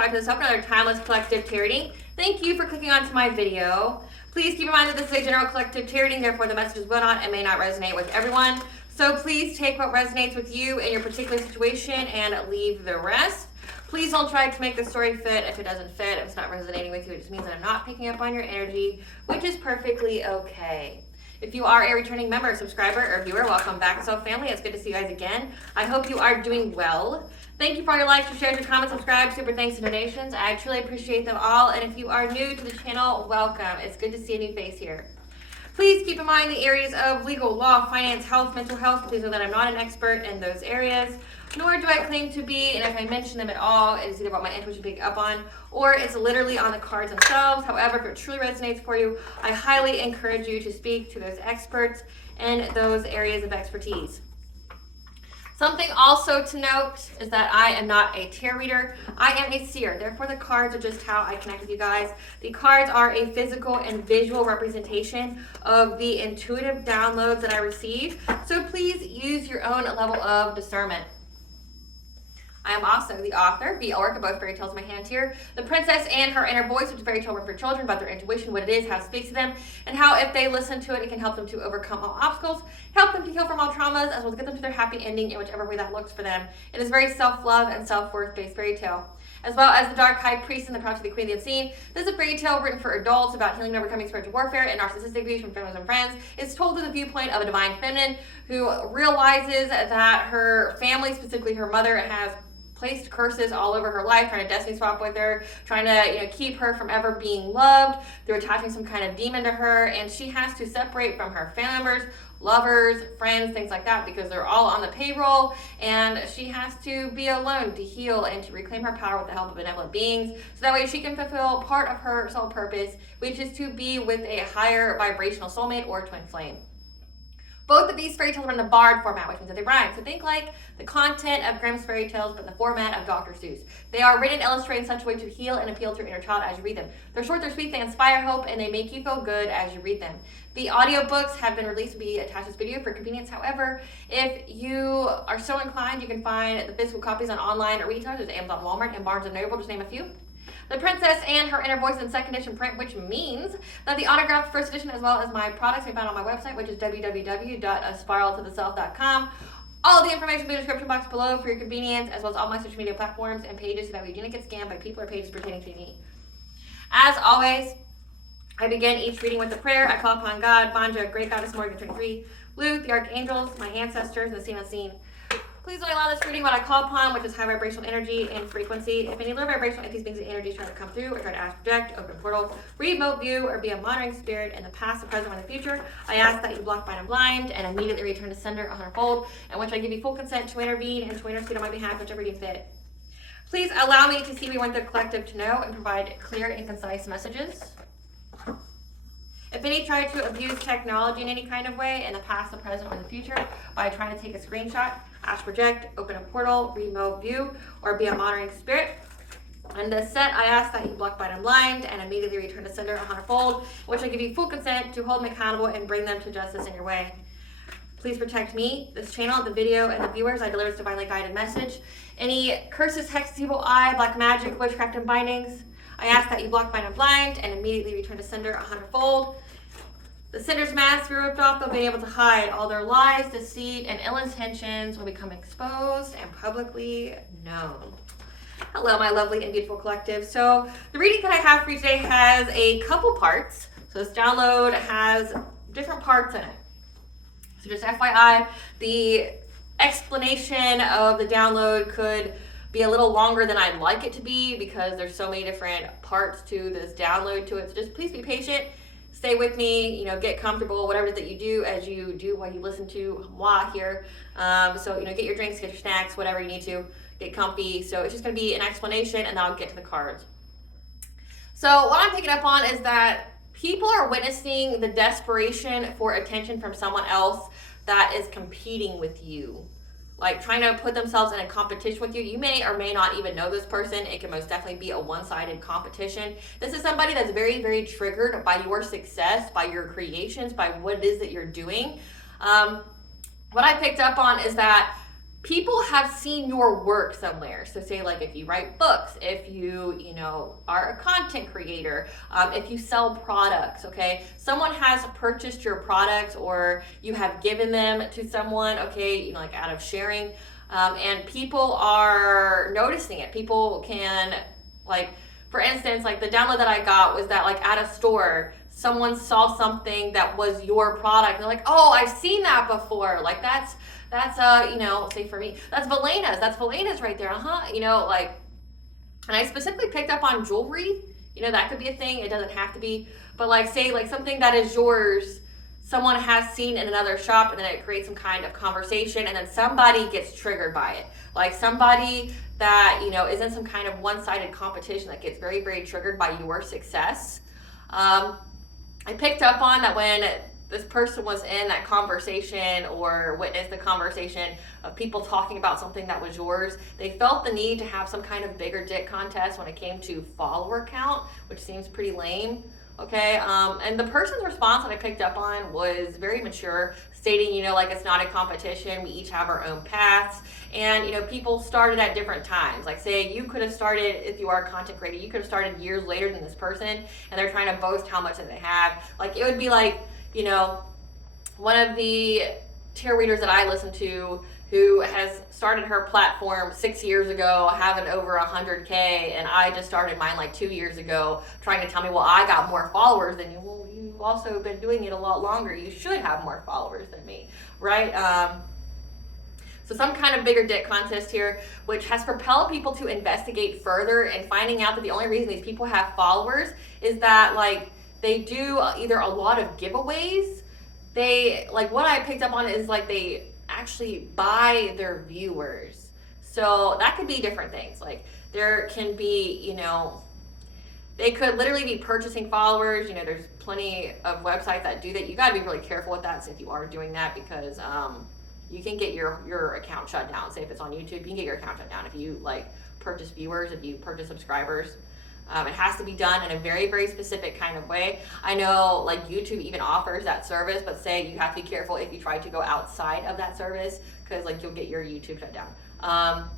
subscribe to this another timeless collective tarot. Thank you for clicking onto my video. Please keep in mind that this is a general collective tarot, therefore the messages will not and may not resonate with everyone. So please take what resonates with you in your particular situation and leave the rest. Please don't try to make the story fit if it doesn't fit. If it's not resonating with you, it just means that I'm not picking up on your energy, which is perfectly okay. If you are a returning member, subscriber, or viewer, welcome back. So family, it's good to see you guys again. I hope you are doing well. Thank you for all your likes, your shares, your comments, subscribe, super thanks, and donations. I truly appreciate them all. And if you are new to the channel, welcome. It's good to see a new face here. Please keep in mind the areas of legal, law, finance, health, mental health. Please know that I'm not an expert in those areas, nor do I claim to be, and if I mention them at all, it is either what my intuition pick up on, or it's literally on the cards themselves. However, if it truly resonates for you, I highly encourage you to speak to those experts in those areas of expertise. Something also to note is that I am not a tarot reader. I am a seer. Therefore, the cards are just how I connect with you guys. The cards are a physical and visual representation of the intuitive downloads that I receive. So please use your own level of discernment. I am also the author, the oracle of both fairy tales in my hand here. The Princess and Her Inner Voice, which is a fairy tale for children, about their intuition, what it is, how it speaks to them, and how if they listen to it, it can help them to overcome all obstacles, help them to heal from all traumas, as well as get them to their happy ending in whichever way that looks for them. It is very self-love and self-worth based fairy tale. As well as The Dark High Priest and The Prophet of the Queen of the Unseen. This is a fairy tale written for adults about healing and overcoming spiritual warfare and narcissistic abuse from families and friends. It's told through the viewpoint of a divine feminine who realizes that her family, specifically her mother, has placed curses all over her life, trying to destiny swap with her, trying to keep her from ever being loved. They're attaching some kind of demon to her, and she has to separate from her family members, lovers, friends, things like that, because they're all on the payroll, and she has to be alone to heal and to reclaim her power with the help of benevolent beings, so that way she can fulfill part of her soul purpose, which is to be with a higher vibrational soulmate or twin flame. Both of these fairy tales are in the Bard format, which means that they rhyme. So think like the content of Grimm's fairy tales, but in the format of Dr. Seuss. They are written and illustrated in such a way to heal and appeal to your inner child as you read them. They're short, they're sweet, they inspire hope, and they make you feel good as you read them. The audiobooks have been released to be attached to this video for convenience. However, if you are so inclined, you can find the physical copies on online retailers. There's Amazon, Walmart, and Barnes & Noble, just name a few. The Princess and Her Inner Voice in second edition print, which means that the autographed first edition, as well as my products, can be found on my website, which is www.aspiraltotheself.com. All the information will be in the description box below for your convenience, as well as all my social media platforms and pages, so that way you don't get scammed by people or pages pertaining to me. As always, I begin each reading with a prayer. I call upon God, Banja, Great Goddess Morgan 23, Luke, the Archangels, my ancestors, and the seen unseen. Please don't allow this reading what I call upon, which is high vibrational energy and frequency. If any low vibrational entities, beings, and energies try to come through or try to ask, project, open a portal, remote view, or be a monitoring spirit in the past, the present, or the future, I ask that you block, bind, and blind, and immediately return to sender a hundredfold, and which I give you full consent to intervene and to intercede on my behalf, whichever you fit. Please allow me to see what we want the collective to know and provide clear and concise messages. If any try to abuse technology in any kind of way, in the past, the present, or the future, by trying to take a screenshot, ask, project, open a portal, remote view, or be a monitoring spirit, in this set, I ask that you block, bind, and blind, and immediately return to sender a hundredfold, which I give you full consent to hold them accountable and bring them to justice in your way. Please protect me, this channel, the video, and the viewers. I deliver this divinely guided message. Any curses, hexes, evil eye, black magic, witchcraft, and bindings, I ask that you block, bind, and blind, and immediately return to sender a hundredfold. The sender's mask be ripped off. They'll be able to hide all their lies, deceit, and ill intentions will become exposed and publicly known. Hello, my lovely and beautiful collective. So the reading that I have for you today has a couple parts. So this download has different parts in it. So just FYI, the explanation of the download could be a little longer than I'd like it to be because there's so many different parts to this download to it. So just please be patient. Stay with me, get comfortable, whatever it is that you do as you do while you listen to moi here. So, get your drinks, get your snacks, whatever you need to, get comfy. So it's just going to be an explanation and then I'll get to the cards. So what I'm picking up on is that people are witnessing the desperation for attention from someone else that is competing with you. Like trying to put themselves in a competition with you. You may or may not even know this person. It can most definitely be a one-sided competition. This is somebody that's very, very triggered by your success, by your creations, by what it is that you're doing. What I picked up on is that people have seen your work somewhere. So say like if you write books, if you are a content creator, if you sell products, okay, someone has purchased your products or you have given them to someone, okay, like out of sharing, and people are noticing it. People can, like, for instance, like the download that I got was that like at a store, someone saw something that was your product and they're like, oh, I've seen that before. Like that's say for me, that's Velena's right there. Like, and I specifically picked up on jewelry. That could be a thing. It doesn't have to be, but like say like something that is yours, someone has seen in another shop, and then it creates some kind of conversation, and then somebody gets triggered by it. Like somebody that is in some kind of one-sided competition that gets very, very triggered by your success. I picked up on that when this person was in that conversation or witnessed the conversation of people talking about something that was yours, they felt the need to have some kind of bigger dick contest when it came to follower count, which seems pretty lame. Okay, and the person's response that I picked up on was very mature, stating, like it's not a competition, we each have our own paths, and people started at different times. Like say you could have started, if you are a content creator, you could have started years later than this person, and they're trying to boast how much that they have. Like it would be like, one of the tarot readers that I listen to who has started her platform 6 years ago, having over 100K, and I just started mine like 2 years ago, trying to tell me, well, I got more followers than you. Well, you've also been doing it a lot longer. You should have more followers than me, right? So some kind of bigger dick contest here, which has propelled people to investigate further and finding out that the only reason these people have followers is that like they do either a lot of giveaways. They, like what I picked up on is like they actually buy their viewers. So that could be different things. Like there can be, they could literally be purchasing followers. There's plenty of websites that do that. You gotta be really careful with that. So if you are doing that, because you can get your account shut down. Say if it's on YouTube, you can get your account shut down if you like purchase viewers, if you purchase subscribers. It has to be done in a very, very specific kind of way. I know like YouTube even offers that service, but say you have to be careful if you try to go outside of that service, because like you'll get your YouTube shut down.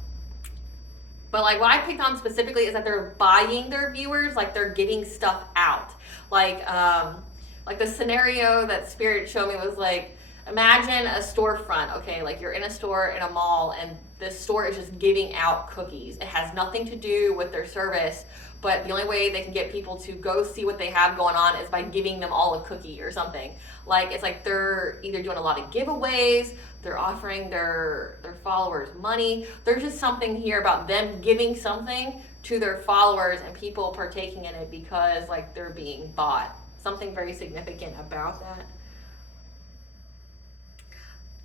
But like what I picked on specifically is that they're buying their viewers, like they're giving stuff out. Like the scenario that Spirit showed me was like, imagine a storefront, okay? Like you're in a store in a mall and this store is just giving out cookies. It has nothing to do with their service, but the only way they can get people to go see what they have going on is by giving them all a cookie or something. Like it's like they're either doing a lot of giveaways, they're offering their followers money. There's just something here about them giving something to their followers and people partaking in it because like they're being bought. Something very significant about that.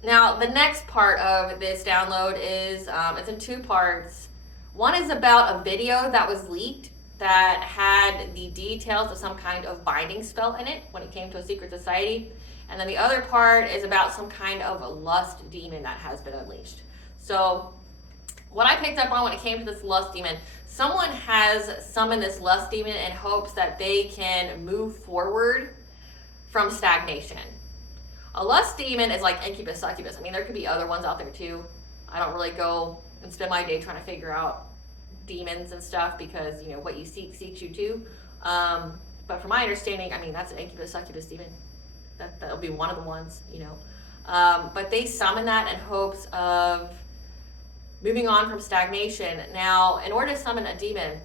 Now, the next part of this download is, it's in two parts. One is about a video that was leaked that had the details of some kind of binding spell in it when it came to a secret society. And then the other part is about some kind of a lust demon that has been unleashed. So what I picked up on when it came to this lust demon, someone has summoned this lust demon in hopes that they can move forward from stagnation. A lust demon is like incubus, succubus. I mean, there could be other ones out there too. I don't really go and spend my day trying to figure out demons and stuff because, what you seek seeks you too. But from my understanding, I mean, that's an incubus, succubus demon. That'll be one of the ones, But they summon that in hopes of moving on from stagnation. Now, in order to summon a demon,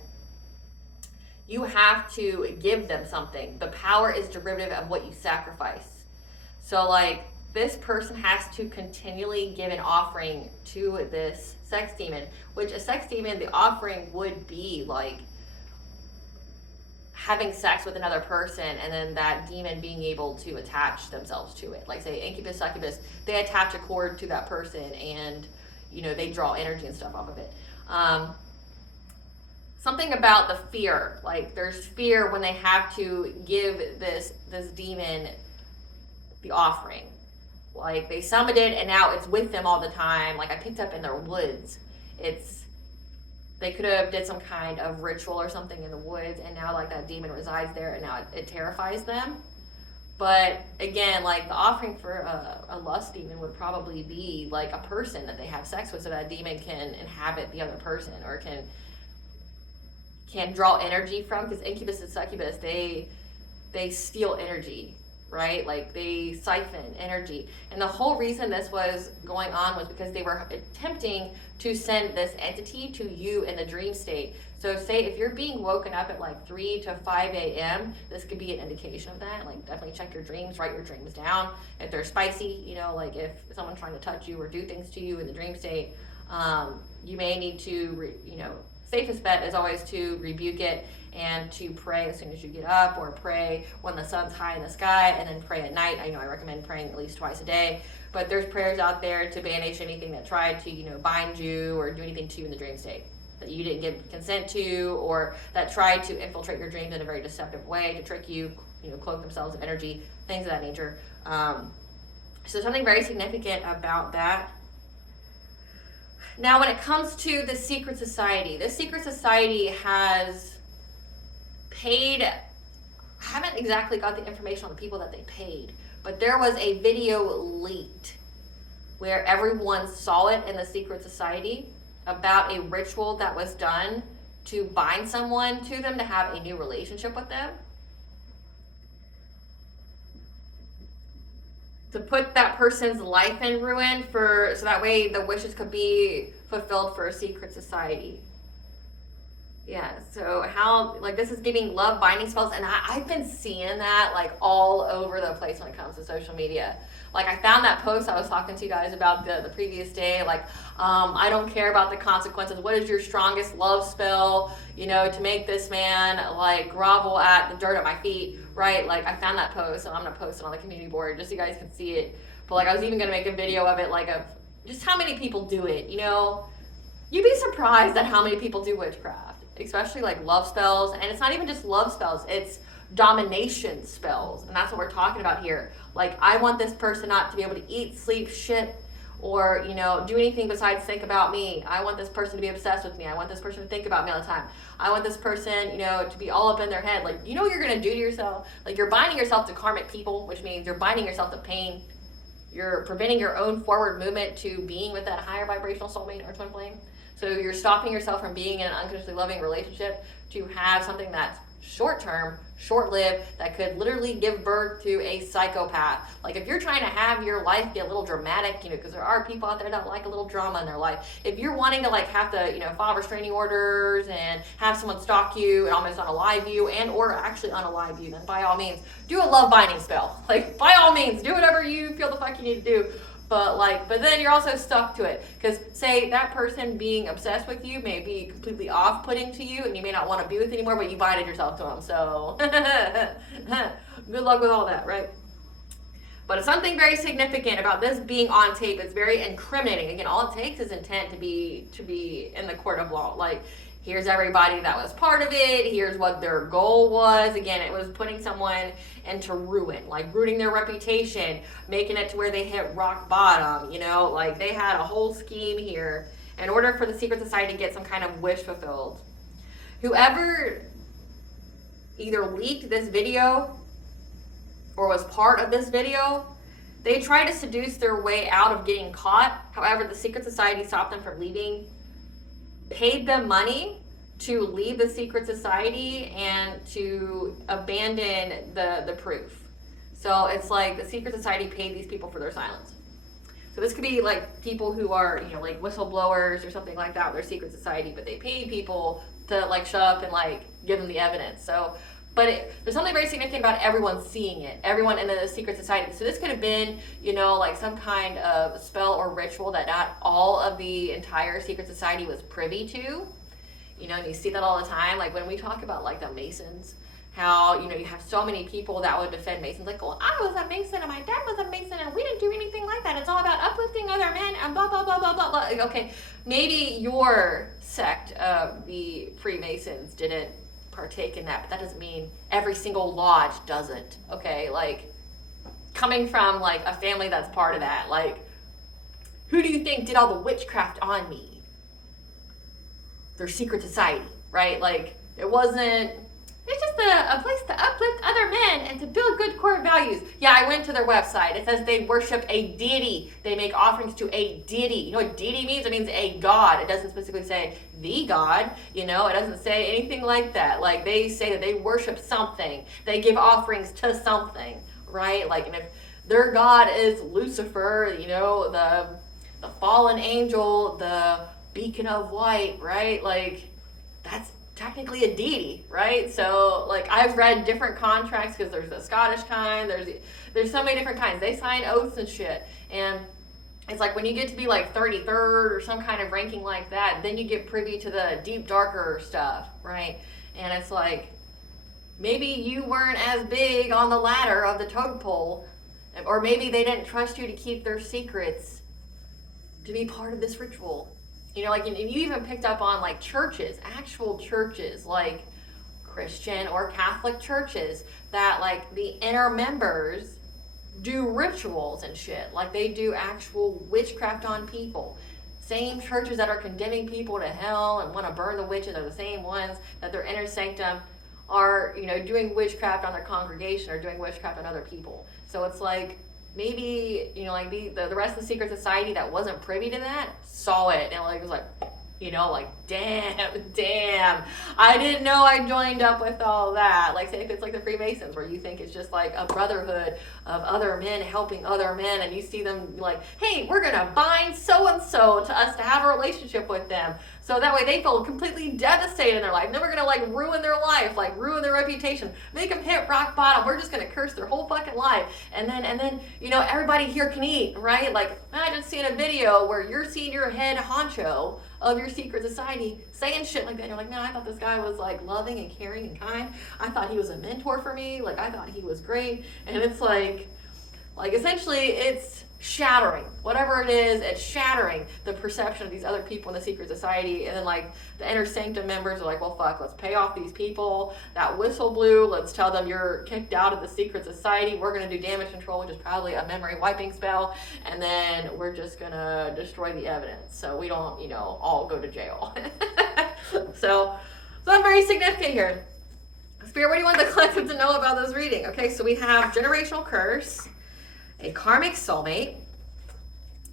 you have to give them something. The power is derivative of what you sacrifice. So like this person has to continually give an offering to this sex demon, which a sex demon, the offering would be like having sex with another person and then that demon being able to attach themselves to it. Like say incubus, succubus, they attach a cord to that person and they draw energy and stuff off of it. Something about the fear, like there's fear when they have to give this demon the offering. Like they summoned it and now it's with them all the time. Like I picked up in their woods. They could have did some kind of ritual or something in the woods and now like that demon resides there and now it terrifies them. But again, like the offering for a lust demon would probably be like a person that they have sex with, so that demon can inhabit the other person, or can draw energy from, because incubus and succubus, they steal energy, right? Like they siphon energy. And the whole reason this was going on was because they were attempting to send this entity to you in the dream state. So say if you're being woken up at like 3 to 5 a.m., this could be an indication of that. Like definitely check your dreams, write your dreams down. If they're spicy, you know, like if someone's trying to touch you or do things to you in the dream state, you may need to, safest bet is always to rebuke it and to pray as soon as you get up, or pray when the sun's high in the sky, and then pray at night. I recommend praying at least twice a day, but there's prayers out there to banish anything that tried to, bind you or do anything to you in the dream state that you didn't give consent to, or that tried to infiltrate your dreams in a very deceptive way to trick you, cloak themselves in energy, things of that nature. So something very significant about that. Now, when it comes to the secret society, this secret society has paid, I haven't exactly got the information on the people that they paid, but there was a video leaked where everyone saw it in the secret society about a ritual that was done to bind someone to them to have a new relationship with them, to put that person's life in ruin so that way the wishes could be fulfilled for a secret society. Yeah, so how, like, this is giving love binding spells, and I've been seeing that, like, all over the place when it comes to social media. Like, I found that post I was talking to you guys about the previous day, like, I don't care about the consequences. What is your strongest love spell, to make this man, like, grovel at the dirt at my feet, right? Like, I found that post, and I'm going to post it on the community board just so you guys can see it. But, like, I was even going to make a video of it, like, of just how many people do it, You'd be surprised at how many people do witchcraft, especially like love spells. And it's not even just love spells, it's domination spells. And that's what we're talking about here. Like, I want this person not to be able to eat, sleep, shit, or, do anything besides think about me. I want this person to be obsessed with me. I want this person to think about me all the time. I want this person, to be all up in their head. Like, what you're going to do to yourself? Like, you're binding yourself to karmic people, which means you're binding yourself to pain. You're preventing your own forward movement to being with that higher vibrational soulmate or twin flame. So you're stopping yourself from being in an unconditionally loving relationship to have something that's short-term, short-lived, that could literally give birth to a psychopath. Like, if you're trying to have your life get a little dramatic, because there are people out there that like a little drama in their life. If you're wanting to, like, have to, file restraining orders and have someone stalk you and almost unalive you and or actually unalive you, then by all means, do a love binding spell. Like, by all means, do whatever you feel the fuck you need to do. But then you're also stuck to it. Because say that person being obsessed with you may be completely off-putting to you and you may not want to be with anymore, but you binded yourself to them. So good luck with all that, right? But it's something very significant about this being on tape. It's very incriminating. Again, all it takes is intent to be in the court of law. Like, here's everybody that was part of it. Here's what their goal was. Again, it was putting someone into ruin, like ruining their reputation, making it to where they hit rock bottom, like they had a whole scheme here in order for the secret society to get some kind of wish fulfilled. Whoever either leaked this video or was part of this video, they tried to seduce their way out of getting caught. However, the secret society stopped them from leaving, paid them money to leave the secret society and to abandon the proof. So it's like the secret society paid these people for their silence. So this could be like people who are, like whistleblowers or something like that with their secret society, but they paid people to like shut up and like give them the evidence. So, but there's something very significant about everyone seeing it, everyone in the secret society. So this could have been, like some kind of spell or ritual that not all of the entire secret society was privy to. And you see that all the time. Like when we talk about like the Masons, how, you have so many people that would defend Masons. Like, well, I was a Mason and my dad was a Mason and we didn't do anything like that. It's all about uplifting other men and blah, blah, blah, blah, blah, blah. Like, okay, maybe your sect of the Freemasons didn't partake in that, but that doesn't mean every single lodge doesn't. Okay, like coming from like a family that's part of that, like who do you think did all the witchcraft on me? Their secret society, right? Like it's just a place to uplift other men and to build good core values. Yeah, I went to their website. It says they worship a deity. They make offerings to a deity. You know what deity means? It means a god. It doesn't specifically say the god. You know, it doesn't say anything like that. Like, they say that they worship something. They give offerings to something, right? Like, and if their god is Lucifer, you know, the fallen angel, the beacon of light, right? Like, that's technically a deity, right? So, like, I've read different contracts, because there's the Scottish kind, there's so many different kinds. They sign oaths and shit, and it's like when you get to be like 33rd or some kind of ranking like that, then you get privy to the deep, darker stuff, right? And it's like, maybe you weren't as big on the ladder of the totem pole, or maybe they didn't trust you to keep their secrets to be part of this ritual. You know, like, and you even picked up on, like, churches, actual churches, like Christian or Catholic churches, that, like, the inner members do rituals and shit. Like, they do actual witchcraft on people. Same churches that are condemning people to hell and want to burn the witches are the same ones that their inner sanctum are, you know, doing witchcraft on their congregation or doing witchcraft on other people. So it's like, maybe, you know, like, the rest of the secret society that wasn't privy to that saw it and, like, was like, you know, like, damn, I didn't know I joined up with all that. Like, say if it's like the Freemasons, where you think it's just like a brotherhood of other men helping other men, and you see them like, hey, we're gonna bind so-and-so to us to have a relationship with them, so that way they feel completely devastated in their life. Then we're gonna, like, ruin their life, like, ruin their reputation, make them hit rock bottom. We're just gonna curse their whole fucking life, and then you know, everybody here can eat, right? Like, imagine seeing a video where you're seeing your head honcho of your secret society saying shit like that. And you're like, no, I thought this guy was, like, loving and caring and kind. I thought he was a mentor for me. Like, I thought he was great. And it's like essentially it's shattering. Whatever it is, it's shattering the perception of these other people in the secret society. And then, like, the inner sanctum members are like, well, fuck, let's pay off these people that whistle blew. Let's tell them you're kicked out of the secret society. We're going to do damage control, which is probably a memory wiping spell. And then we're just going to destroy the evidence, so we don't, you know, all go to jail. So I'm very significant here. Spirit, what do you want the collective to know about this reading? Okay, so we have generational curse, a karmic soulmate.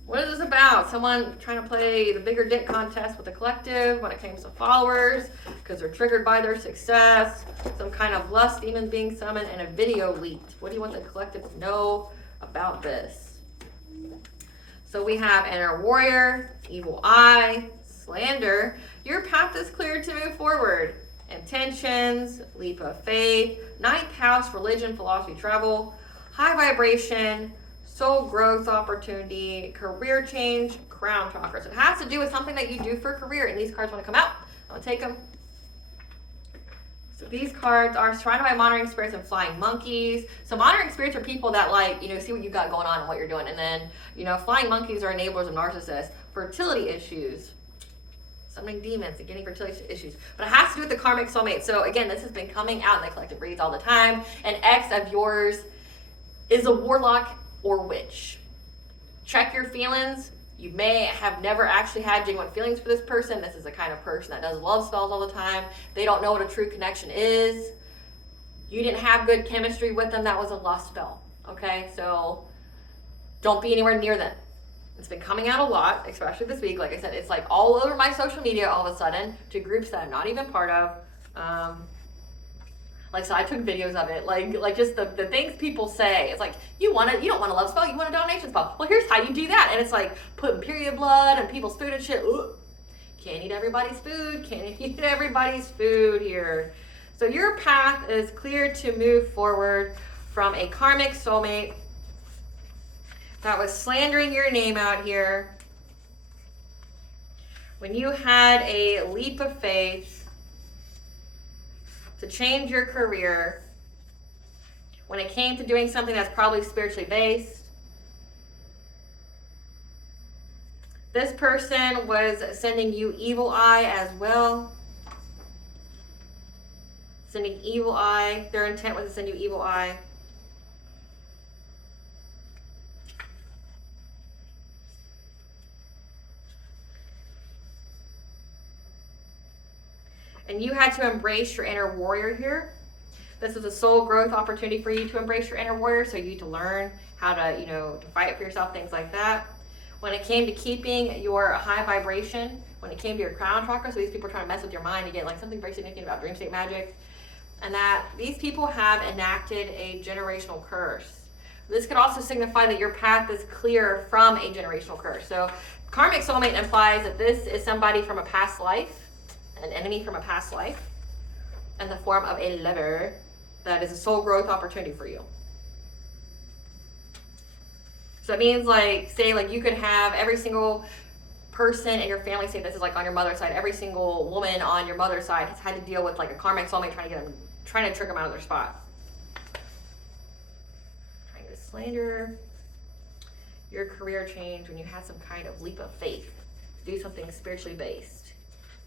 What is this about? Someone trying to play the bigger dick contest with the collective when it comes to followers because they're triggered by their success, some kind of lust demon being summoned, and a video leaked. What do you want the collective to know about this? So we have inner warrior, evil eye, slander. Your path is clear to move forward. Intentions, leap of faith, ninth house, religion, philosophy, travel, high vibration, soul growth opportunity, career change, crown chakra. So it has to do with something that you do for career. And these cards want to come out. I'll take them. So these cards are surrounded by monitoring spirits and flying monkeys. So monitoring spirits are people that, like, you know, see what you got going on and what you're doing. And then, you know, flying monkeys are enablers of narcissists, fertility issues, summoning demons and getting fertility issues. But it has to do with the karmic soulmate. So again, this has been coming out in the collective reads all the time. An ex of yours is a warlock or witch. Check your feelings. You may have never actually had genuine feelings for this person. This is the kind of person that does love spells all the time. They don't know what a true connection is. You didn't have good chemistry with them. That was a lust spell. Okay, so don't be anywhere near them. It's been coming out a lot, especially this week. Like I said, it's like all over my social media all of a sudden to groups that I'm not even part of. Like, so I took videos of it, like just the things people say. It's like, you don't want a love spell, you want a domination spell. Well, here's how you do that. And it's like putting period blood and people's food and shit. Ooh, can't eat everybody's food. Can't eat everybody's food here. So your path is clear to move forward from a karmic soulmate that was slandering your name out here. When you had a leap of faith to change your career, when it came to doing something that's probably spiritually based, this person was sending you evil eye as well. Sending evil eye. Their intent was to send you evil eye. And you had to embrace your inner warrior here. This is a soul growth opportunity for you to embrace your inner warrior, so you to learn how to, to fight for yourself, things like that. When it came to keeping your high vibration, when it came to your crown chakra, so these people are trying to mess with your mind, again, like something very significant about dream state magic, and that these people have enacted a generational curse. This could also signify that your path is clear from a generational curse. So karmic soulmate implies that this is somebody from a past life, an enemy from a past life, in the form of a lover that is a soul growth opportunity for you. So it means like, say like you could have every single person in your family, say this is like on your mother's side, every single woman on your mother's side has had to deal with like a karmic soulmate trying to trick them out of their spot. Trying to slander your career change when you had some kind of leap of faith to do something spiritually based.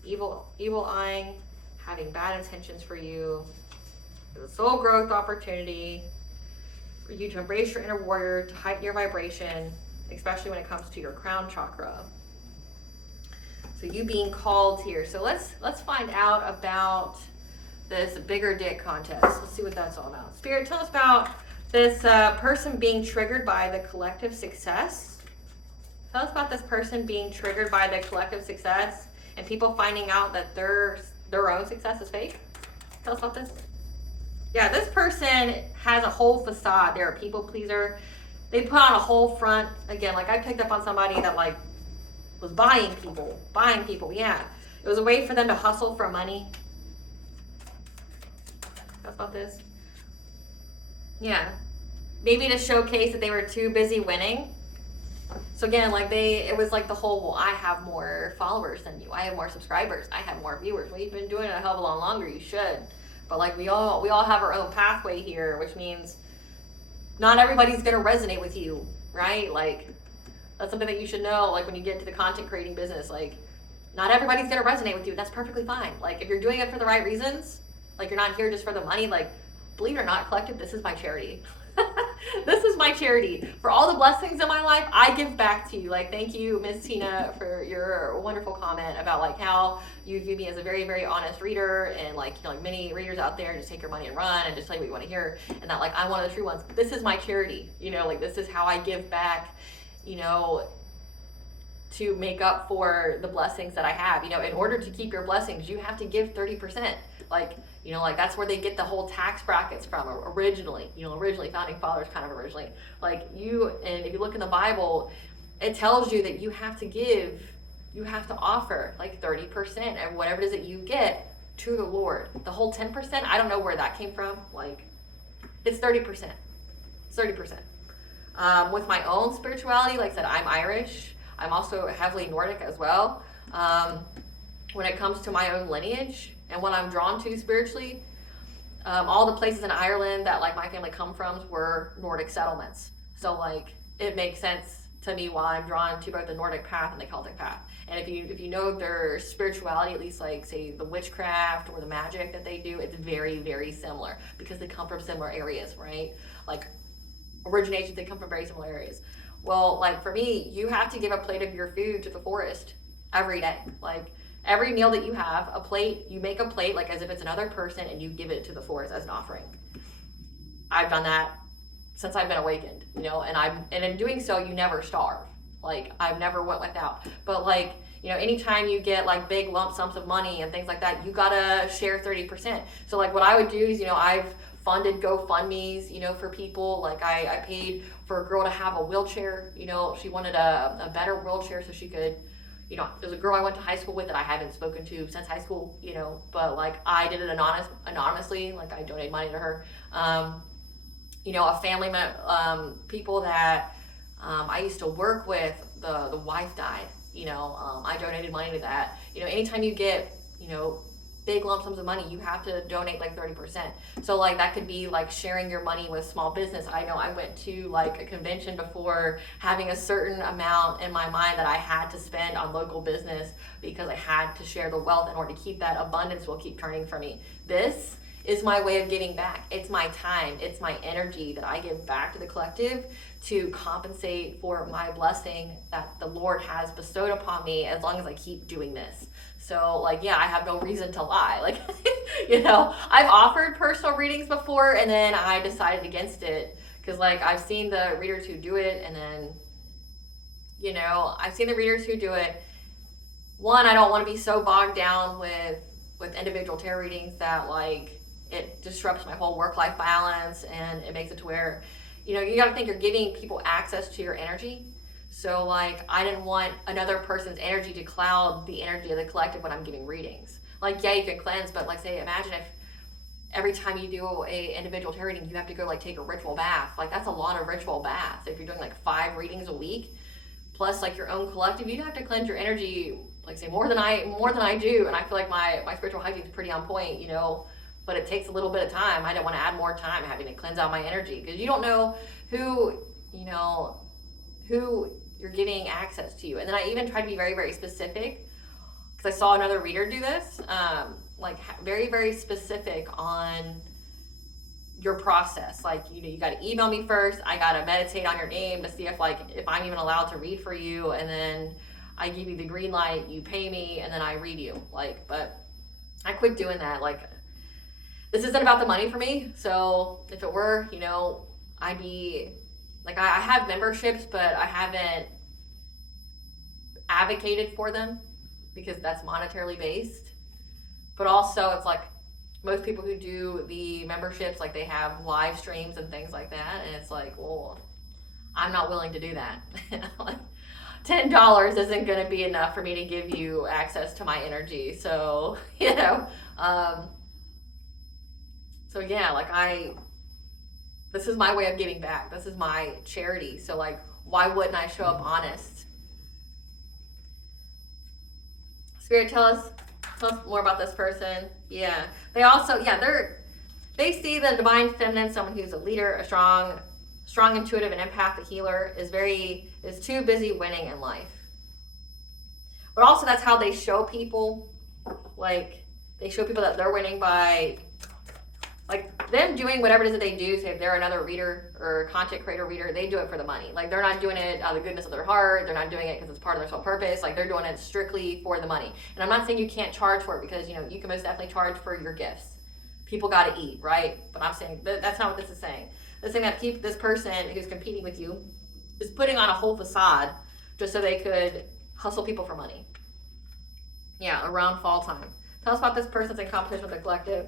Evil eyeing, having bad intentions for you. There's a soul growth opportunity for you to embrace your inner warrior, to heighten your vibration, especially when it comes to your crown chakra. So you being called here. So let's find out about this bigger dick contest. Let's see what that's all about. Spirit, tell us about this person being triggered by the collective success. Tell us about this person being triggered by the collective success and people finding out that their own success is fake. Tell us about this. Yeah, this person has a whole facade. They're a people pleaser. They put on a whole front. Again, like I picked up on somebody that like was buying people. Yeah, it was a way for them to hustle for money. Tell us about this. Yeah, maybe to showcase that they were too busy winning. So again, like it was like the whole, well, I have more followers than you. I have more subscribers. I have more viewers. Well, you've been doing it a hell of a lot longer. You should. But like we all have our own pathway here, which means not everybody's gonna resonate with you, right? Like that's something that you should know. Like when you get into the content creating business, like not everybody's gonna resonate with you. That's perfectly fine. Like if you're doing it for the right reasons, like you're not here just for the money. Like believe it or not, Collective, this is my charity. This is my charity. For all the blessings in my life, I give back to you. Like, thank you, Ms. Tina, for your wonderful comment about like how you view me as a very, very honest reader, and like, like many readers out there just take your money and run and just tell you what you want to hear, and that like I'm one of the true ones. This is my charity, like this is how I give back, to make up for the blessings that I have. In order to keep your blessings, you have to give 30%. Like that's where they get the whole tax brackets from originally. Originally, founding fathers kind of originally. Like and if you look in the Bible, it tells you that you have to give, you have to offer like 30% and whatever it is that you get to the Lord. The whole 10%, I don't know where that came from. Like, it's 30%. It's 30%. With my own spirituality, like I said, I'm Irish. I'm also heavily Nordic as well. When it comes to my own lineage and what I'm drawn to spiritually, all the places in Ireland that like my family come from were Nordic settlements. So like it makes sense to me why I'm drawn to both the Nordic path and the Celtic path. And if you know their spirituality, at least like say the witchcraft or the magic that they do, it's very, very similar because they come from similar areas, right? Like originations, they come from very similar areas. Well, like for me, you have to give a plate of your food to the forest every day. Like every meal that you have, a plate, you make a plate like as if it's another person and you give it to the forest as an offering. I've done that since I've been awakened, and in doing so, you never starve. Like I've never went without. But like, anytime you get like big lump sums of money and things like that, you gotta share 30%. So like what I would do is, I've funded GoFundMes, for people. Like I paid for a girl to have a wheelchair. She wanted a better wheelchair so she could, there's a girl I went to high school with that I haven't spoken to since high school, but like I did it anonymously. Like I donated money to her. A family member, people that I used to work with, the wife died, I donated money to that. Anytime you get, big lump sums of money, you have to donate like 30%. So like that could be like sharing your money with small business. I know I went to like a convention before having a certain amount in my mind that I had to spend on local business because I had to share the wealth in order to keep that abundance will keep turning for me. This is my way of giving back. It's my time, it's my energy that I give back to the collective to compensate for my blessing that the Lord has bestowed upon me as long as I keep doing this. So like, yeah, I have no reason to lie. Like, you know, I've offered personal readings before and then I decided against it because like I've seen the readers who do it, and then, you know, I've seen the readers who do it. One, I don't want to be so bogged down with individual tarot readings that like it disrupts my whole work-life balance, and it makes it to where, you know, you got to think you're giving people access to your energy. So like, I didn't want another person's energy to cloud the energy of the collective when I'm giving readings. Like, yeah, you can cleanse, but like, say, imagine if every time you do a individual tarot reading, you have to go like take a ritual bath. Like, that's a lot of ritual baths. If you're doing like 5 readings a week, plus like your own collective, you'd have to cleanse your energy, like say more than I do. And I feel like my spiritual hygiene is pretty on point, you know, but it takes a little bit of time. I don't want to add more time having to cleanse out my energy, because you don't know who, you know, who you're giving access to you. And then I even try to be very, very specific, because I saw another reader do this, like very, very specific on your process. Like, you know, you got to email me first. I got to meditate on your name to see if I'm even allowed to read for you. And then I give you the green light, you pay me, and then I read you. Like, but I quit doing that. Like, this isn't about the money for me. So if it were, you know, I'd be like, I have memberships, but I haven't advocated for them because that's monetarily based. But also it's like, most people who do the memberships, like they have live streams and things like that. And it's like, well, I'm not willing to do that. Like, $10 isn't going to be enough for me to give you access to my energy. So, you know, so yeah, like this is my way of giving back. This is my charity. So like, why wouldn't I show up honest? Spirit, tell us more about this person. Yeah. They also, yeah, they see the divine feminine, someone who's a leader, a strong intuitive and empath, a healer, is too busy winning in life. But also that's how they show people, like they show people that they're winning by like them doing whatever it is that they do. Say if they're another reader or content creator reader, they do it for the money. Like, they're not doing it out of the goodness of their heart. They're not doing it because it's part of their sole purpose. Like, they're doing it strictly for the money. And I'm not saying you can't charge for it, because, you know, you can most definitely charge for your gifts. People got to eat, right? But I'm saying that's not what this is saying. This thing that this person who's competing with you is putting on a whole facade just so they could hustle people for money. Yeah, around fall time. Tell us about this person's in competition with the collective.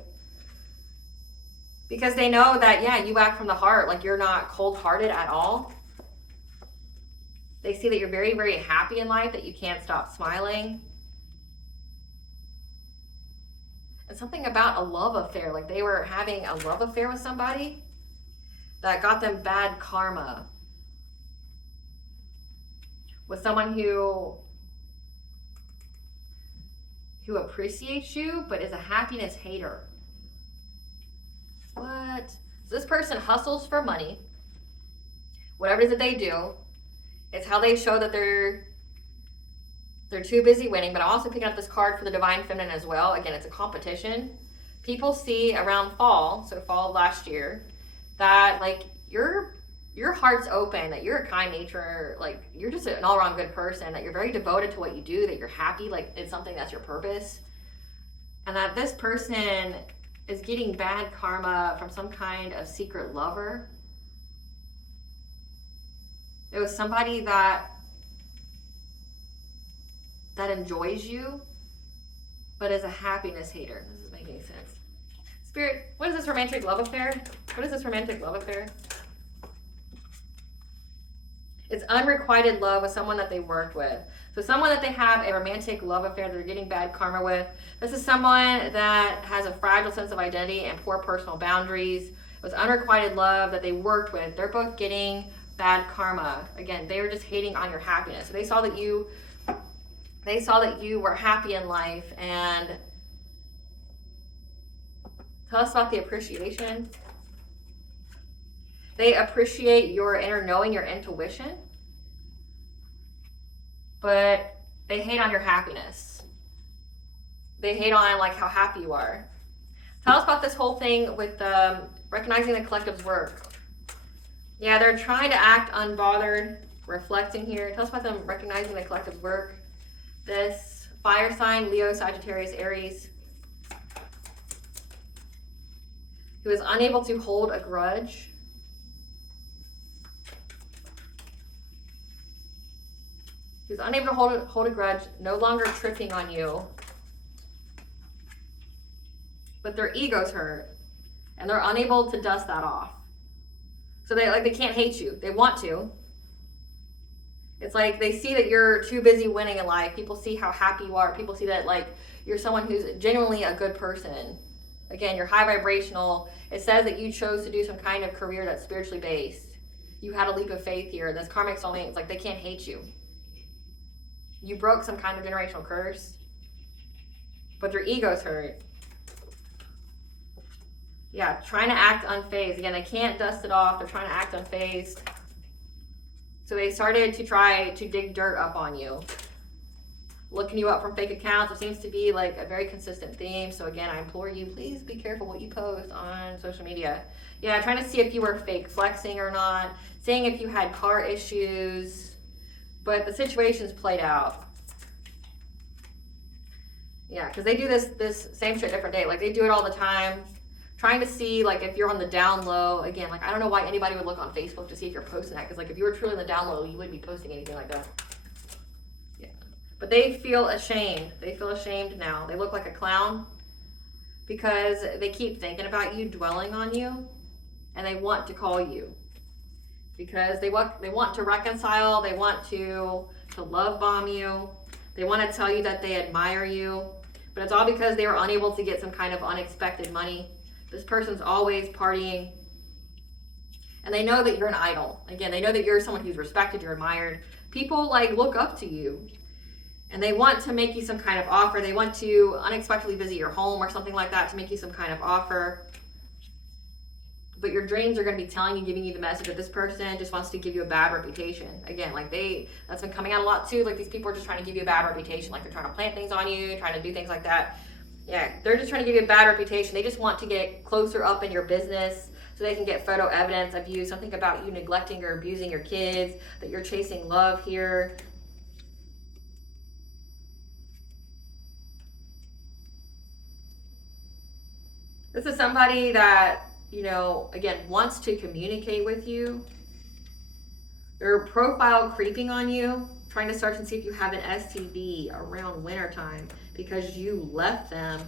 Because they know that, yeah, you act from the heart. Like, you're not cold-hearted at all. They see that you're very, very happy in life, that you can't stop smiling. And something about a love affair. Like, they were having a love affair with somebody that got them bad karma. With someone who appreciates you, but is a happiness hater. What? So this person hustles for money. Whatever it is that they do, it's how they show that they're too busy winning. But I'm also picking up this card for the divine feminine as well. Again, it's a competition. People see around fall, so fall of last year, that like your heart's open, that you're a kind nature, like you're just an all-around good person, that you're very devoted to what you do, that you're happy, like it's something that's your purpose. And that this person is getting bad karma from some kind of secret lover. It was somebody that enjoys you, but is a happiness hater. This is making sense. Spirit, what is this romantic love affair? What is this romantic love affair? It's unrequited love with someone that they worked with. So someone that they have a romantic love affair that they're getting bad karma with. This is someone that has a fragile sense of identity and poor personal boundaries. It was unrequited love that they worked with. They're both getting bad karma. Again, they were just hating on your happiness. So they saw that you were happy in life. And tell us about the appreciation. They appreciate your inner knowing, your intuition, but they hate on your happiness. They hate on like how happy you are. Tell us about this whole thing with recognizing the collective's work. Yeah, they're trying to act unbothered, reflecting here. Tell us about them recognizing the collective's work. This Fire sign, Leo, Sagittarius, Aries. He was unable to hold a grudge. He was unable to hold a grudge, no longer tripping on you. But their ego's hurt, and they're unable to dust that off. So they can't hate you. They want to. It's like they see that you're too busy winning in life. People see how happy you are. People see that like you're someone who's genuinely a good person. Again, you're high vibrational. It says that you chose to do some kind of career that's spiritually based. You had a leap of faith here. This karmic soulmate, it's like they can't hate you. You broke some kind of generational curse, but their ego's hurt. Yeah, trying to act unfazed. Again, they can't dust it off. They're trying to act unfazed. So they started to try to dig dirt up on you. Looking you up from fake accounts. It seems to be like a very consistent theme. So again, I implore you, please be careful what you post on social media. Yeah, trying to see if you were fake flexing or not. Seeing if you had car issues. But the situation's played out. Yeah, because they do this same shit different day. Like they do it all the time. Trying to see like if you're on the down low. Again, like I don't know why anybody would look on Facebook to see if you're posting that. Because like if you were truly on the down low, you wouldn't be posting anything like that. Yeah. But they feel ashamed. They feel ashamed now. They look like a clown. Because they keep thinking about you, dwelling on you. And they want to call you. Because they want to reconcile. They want to love bomb you. They want to tell you that they admire you. But it's all because they were unable to get some kind of unexpected money. This person's always partying. And they know that you're an idol. Again, they know that you're someone who's respected, you're admired. People like look up to you. And they want to make you some kind of offer. They want to unexpectedly visit your home or something like that to make you some kind of offer. But your dreams are going to be telling you, giving you the message that this person just wants to give you a bad reputation. Again, like that's been coming out a lot too. Like these people are just trying to give you a bad reputation. Like they're trying to plant things on you, trying to do things like that. Yeah, they're just trying to give you a bad reputation. They just want to get closer up in your business so they can get photo evidence of you, something about you neglecting or abusing your kids, that you're chasing love here. This is somebody that, again, wants to communicate with you. Their profile creeping on you, trying to search and see if you have an STD around wintertime because you left them.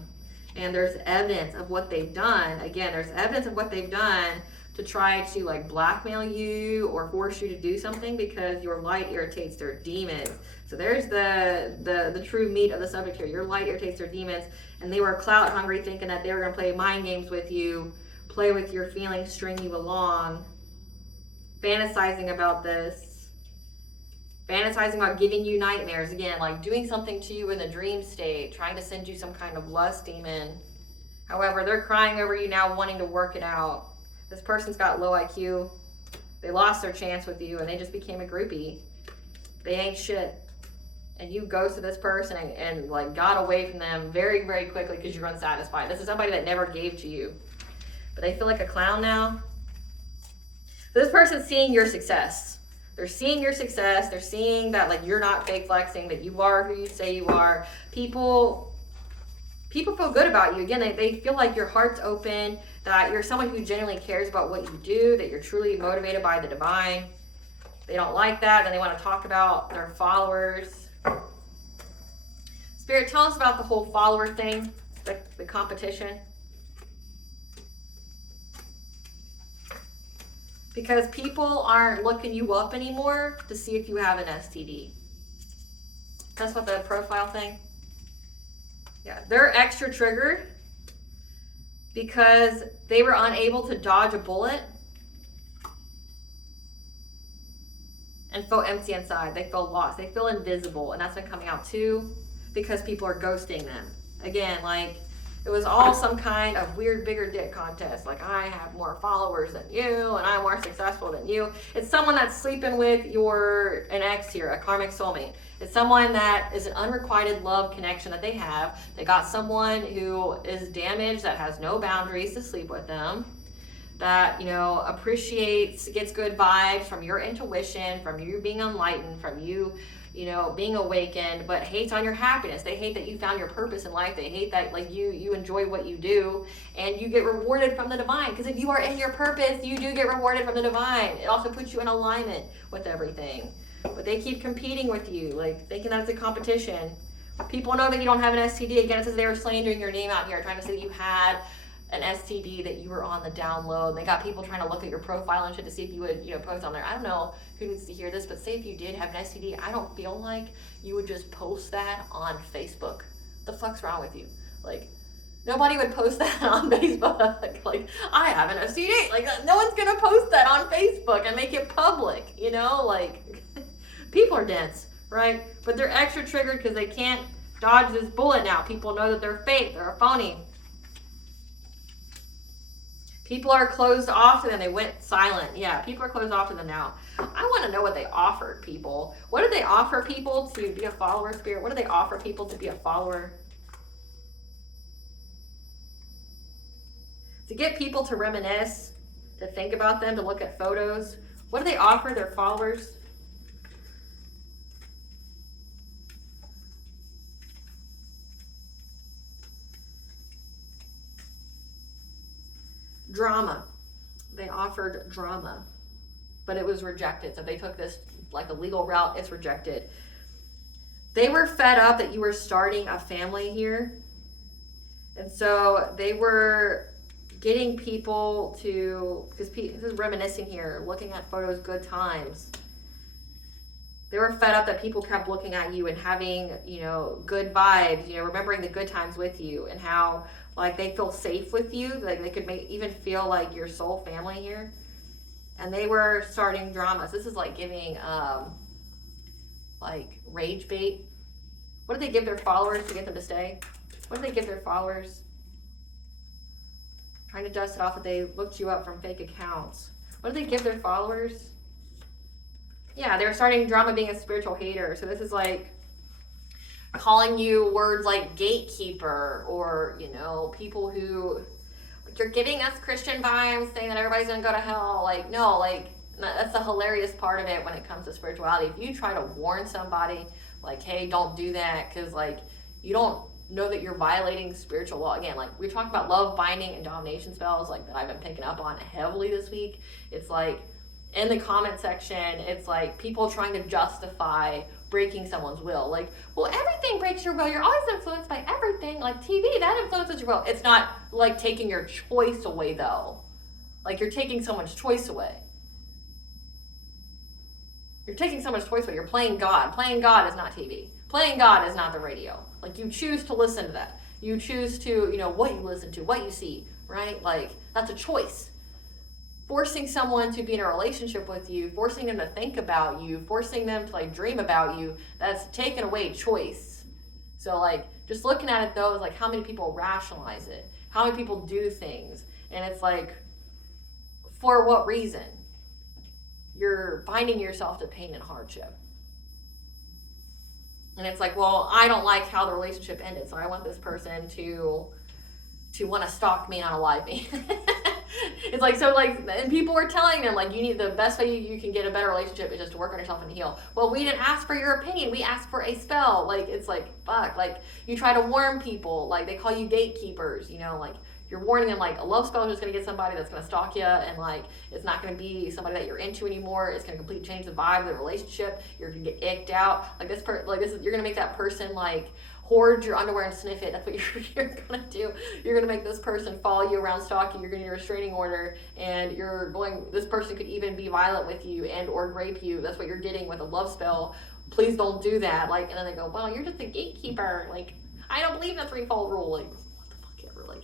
And there's evidence of what they've done. Again, there's evidence of what they've done to try to like blackmail you or force you to do something because your light irritates their demons. So there's the true meat of the subject here. Your light irritates their demons, and they were clout hungry, thinking that they were going to play mind games with you, play with your feelings, string you along, fantasizing about this, fantasizing about giving you nightmares. Again, like doing something to you in the dream state, trying to send you some kind of lust demon. However, they're crying over you now, wanting to work it out. This person's got low IQ. They lost their chance with you, and they just became a groupie. They ain't shit. And you ghosted this person and like got away from them very, very quickly because you're unsatisfied. This is somebody that never gave to you. But they feel like a clown now. So this person's seeing your success. They're seeing your success. They're seeing that like you're not fake flexing, that you are who you say you are. People feel good about you. Again, they feel like your heart's open, that you're someone who genuinely cares about what you do, that you're truly motivated by the divine. They don't like that, then they want to talk about their followers. Spirit, tell us about the whole follower thing, the competition. Because people aren't looking you up anymore to see if you have an STD. That's what the profile thing. Yeah, they're extra triggered because they were unable to dodge a bullet and feel empty inside. They feel lost. They feel invisible. And that's been coming out too because people are ghosting them. Again, like it was all some kind of weird bigger dick contest. Like I have more followers than you and I'm more successful than you. It's someone that's sleeping with an ex here, a karmic soulmate. It's someone that is an unrequited love connection that they have. They got someone who is damaged, that has no boundaries to sleep with them, that, appreciates, gets good vibes from your intuition, from you being enlightened, from you, you know, being awakened, but hates on your happiness. They hate that you found your purpose in life. They hate that like you enjoy what you do and you get rewarded from the divine. Because if you are in your purpose, you do get rewarded from the divine. It also puts you in alignment with everything. But they keep competing with you, like thinking that it's a competition. People know that you don't have an STD. Again, it says they were slandering your name out here, trying to say that you had an STD, that you were on the down low. And they got people trying to look at your profile and shit to see if you would, you know, post on there. I don't know who needs to hear this, but say if you did have an STD, I don't feel like you would just post that on Facebook. The fuck's wrong with you? Like, nobody would post that on Facebook. Like, I have an STD. Like, no one's gonna post that on Facebook and make it public, you know? Like, people are dense, right? But they're extra triggered because they can't dodge this bullet now. People know that they're fake, they're a phony. People are closed off to them. They went silent. Yeah, people are closed off to them now. I want to know what they offered people. What did they offer people to be a follower, Spirit? What did they offer people to be a follower? To get people to reminisce, to think about them, to look at photos. What do they offer their followers? Drama. They offered drama, but it was rejected. So they took this like a legal route. It's rejected. They were fed up that you were starting a family here. And so they were getting people to, because this is reminiscing here, looking at photos, good times. They were fed up that people kept looking at you and having, you know, good vibes, you know, remembering the good times with you and how, like, they feel safe with you. Like, they could even feel like your soul family here. And they were starting dramas. This is like giving, like, rage bait. What did they give their followers to get them to stay? What did they give their followers? Trying to dust it off that they looked you up from fake accounts. What did they give their followers? Yeah, they were starting drama, being a spiritual hater. So this is like calling you words like gatekeeper, or, you know, people who, like, you're giving us Christian vibes, saying that everybody's gonna go to hell. Like, no, like, that's the hilarious part of it when it comes to spirituality. If you try to warn somebody, like, hey, don't do that, because, like, you don't know that you're violating spiritual law. Again, like, we talked about love, binding, and domination spells, like, that I've been picking up on heavily this week. It's like, in the comment section, it's like people trying to justify breaking someone's will. Like, well, everything breaks your will. You're always influenced by everything. Like, TV, that influences your will. It's not like taking your choice away, though. Like, you're taking someone's choice away. You're taking someone's choice away. You're playing God. Playing God is not TV. Playing God is not the radio. Like, you choose to listen to that. You choose to, you know, what you listen to, what you see, right? Like, that's a choice. Forcing someone to be in a relationship with you, forcing them to think about you, forcing them to, like, dream about you, that's taken away choice. So, like, just looking at it, though, is like how many people rationalize it, how many people do things, and it's like, for what reason? You're binding yourself to pain and hardship. And it's like, well, I don't like how the relationship ended, so I want this person to want to stalk me and unalive me. It's like, so, like, and people were telling them, like, you need, the best way you can get a better relationship is just to work on yourself and heal. Well, we didn't ask for your opinion. We asked for a spell. Like, it's like, fuck. Like, you try to warn people. Like, they call you gatekeepers, you know, like, you're warning them, like, a love spell is just going to get somebody that's going to stalk you, and, like, it's not going to be somebody that you're into anymore. It's going to completely change the vibe of the relationship. You're going to get icked out. Like, you're going to make that person, like, hoard your underwear and sniff it. That's what you're going to do. You're going to make this person follow you around, stalk you. You're going to need a restraining order, and this person could even be violent with you and or rape you. That's what you're getting with a love spell. Please don't do that. Like, and then they go, well, you're just a gatekeeper. Like, I don't believe in the threefold rule. Like, what the fuck ever. Like,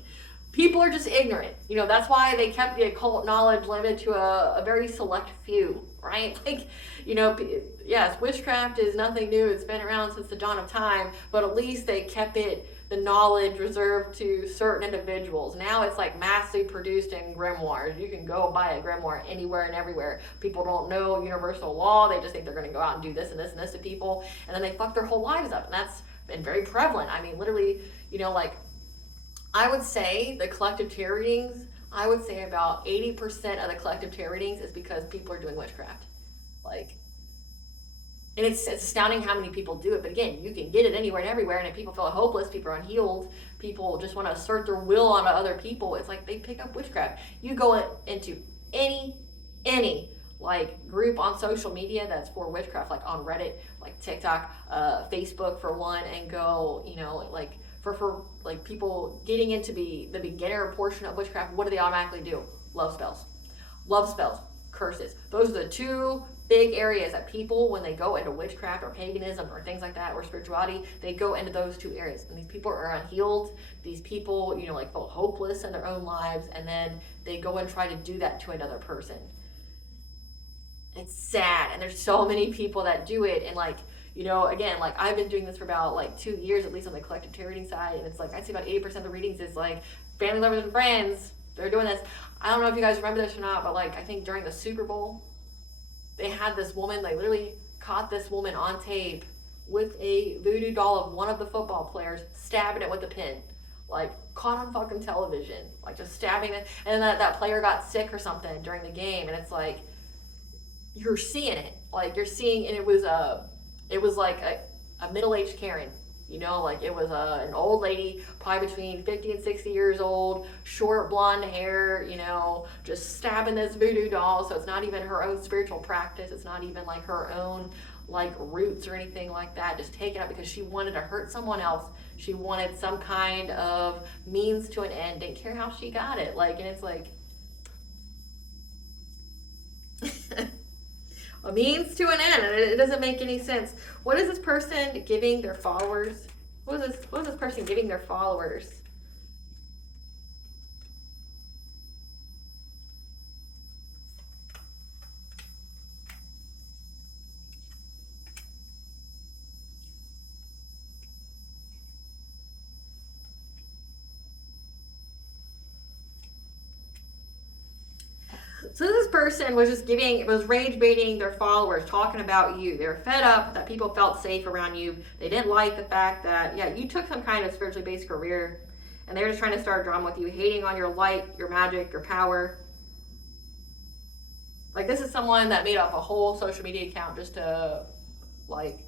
people are just ignorant. You know, that's why they kept the occult knowledge limited to a very select few, right? Like, you know, yes, witchcraft is nothing new. It's been around since the dawn of time, but at least they kept the knowledge reserved to certain individuals. Now it's like massively produced in grimoires. You can go buy a grimoire anywhere and everywhere. People don't know universal law. They just think they're going to go out and do this and this and this to people, and then they fuck their whole lives up. And that's been very prevalent. I mean, literally, you know, like, I would say the collective tarot readings, I would say about 80% of the collective tarot readings is because people are doing witchcraft. Like, And it's astounding how many people do it. But again, you can get it anywhere and everywhere. And if people feel hopeless, people are unhealed, people just want to assert their will onto other people, it's like they pick up witchcraft. You go into any like group on social media that's for witchcraft, like on Reddit, like TikTok, Facebook for one, and go, you know, like for like people getting into the beginner portion of witchcraft, what do they automatically do? Love spells, curses. Those are the two big areas that people, when they go into witchcraft or paganism or things like that, or spirituality, they go into those two areas. And these people are unhealed. These people, you know, like feel hopeless in their own lives, and then they go and try to do that to another person. It's sad, and there's so many people that do it. And like, you know, again, like I've been doing this for about like 2 years, at least on the collective tarot side, and it's like I'd say about 80% of the readings is like family members and friends. They're doing this. I don't know if you guys remember this or not, but like I think during the Super Bowl, they had this woman, they literally caught this woman on tape with a voodoo doll of one of the football players, stabbing it with a pin. Like, caught on fucking television. Like, just stabbing it. And then that player got sick or something during the game. And it's like, you're seeing it. Like, you're seeing, and it was like a middle-aged Karen. You know, like it was an old lady, probably between 50 and 60 years old, short blonde hair, you know, just stabbing this voodoo doll. So it's not even her own spiritual practice. It's not even like her own like roots or anything like that. Just taking it because she wanted to hurt someone else. She wanted some kind of means to an end. Didn't care how she got it. Like, and it's like a means to an end. It doesn't make any sense. What is this person giving their followers? What is this person giving their followers? So this person was just rage baiting their followers, talking about you. They were fed up that people felt safe around you. They didn't like the fact that, yeah, you took some kind of spiritually based career, and they were just trying to start drama with you, hating on your light, your magic, your power. Like, this is someone that made up a whole social media account just to, like,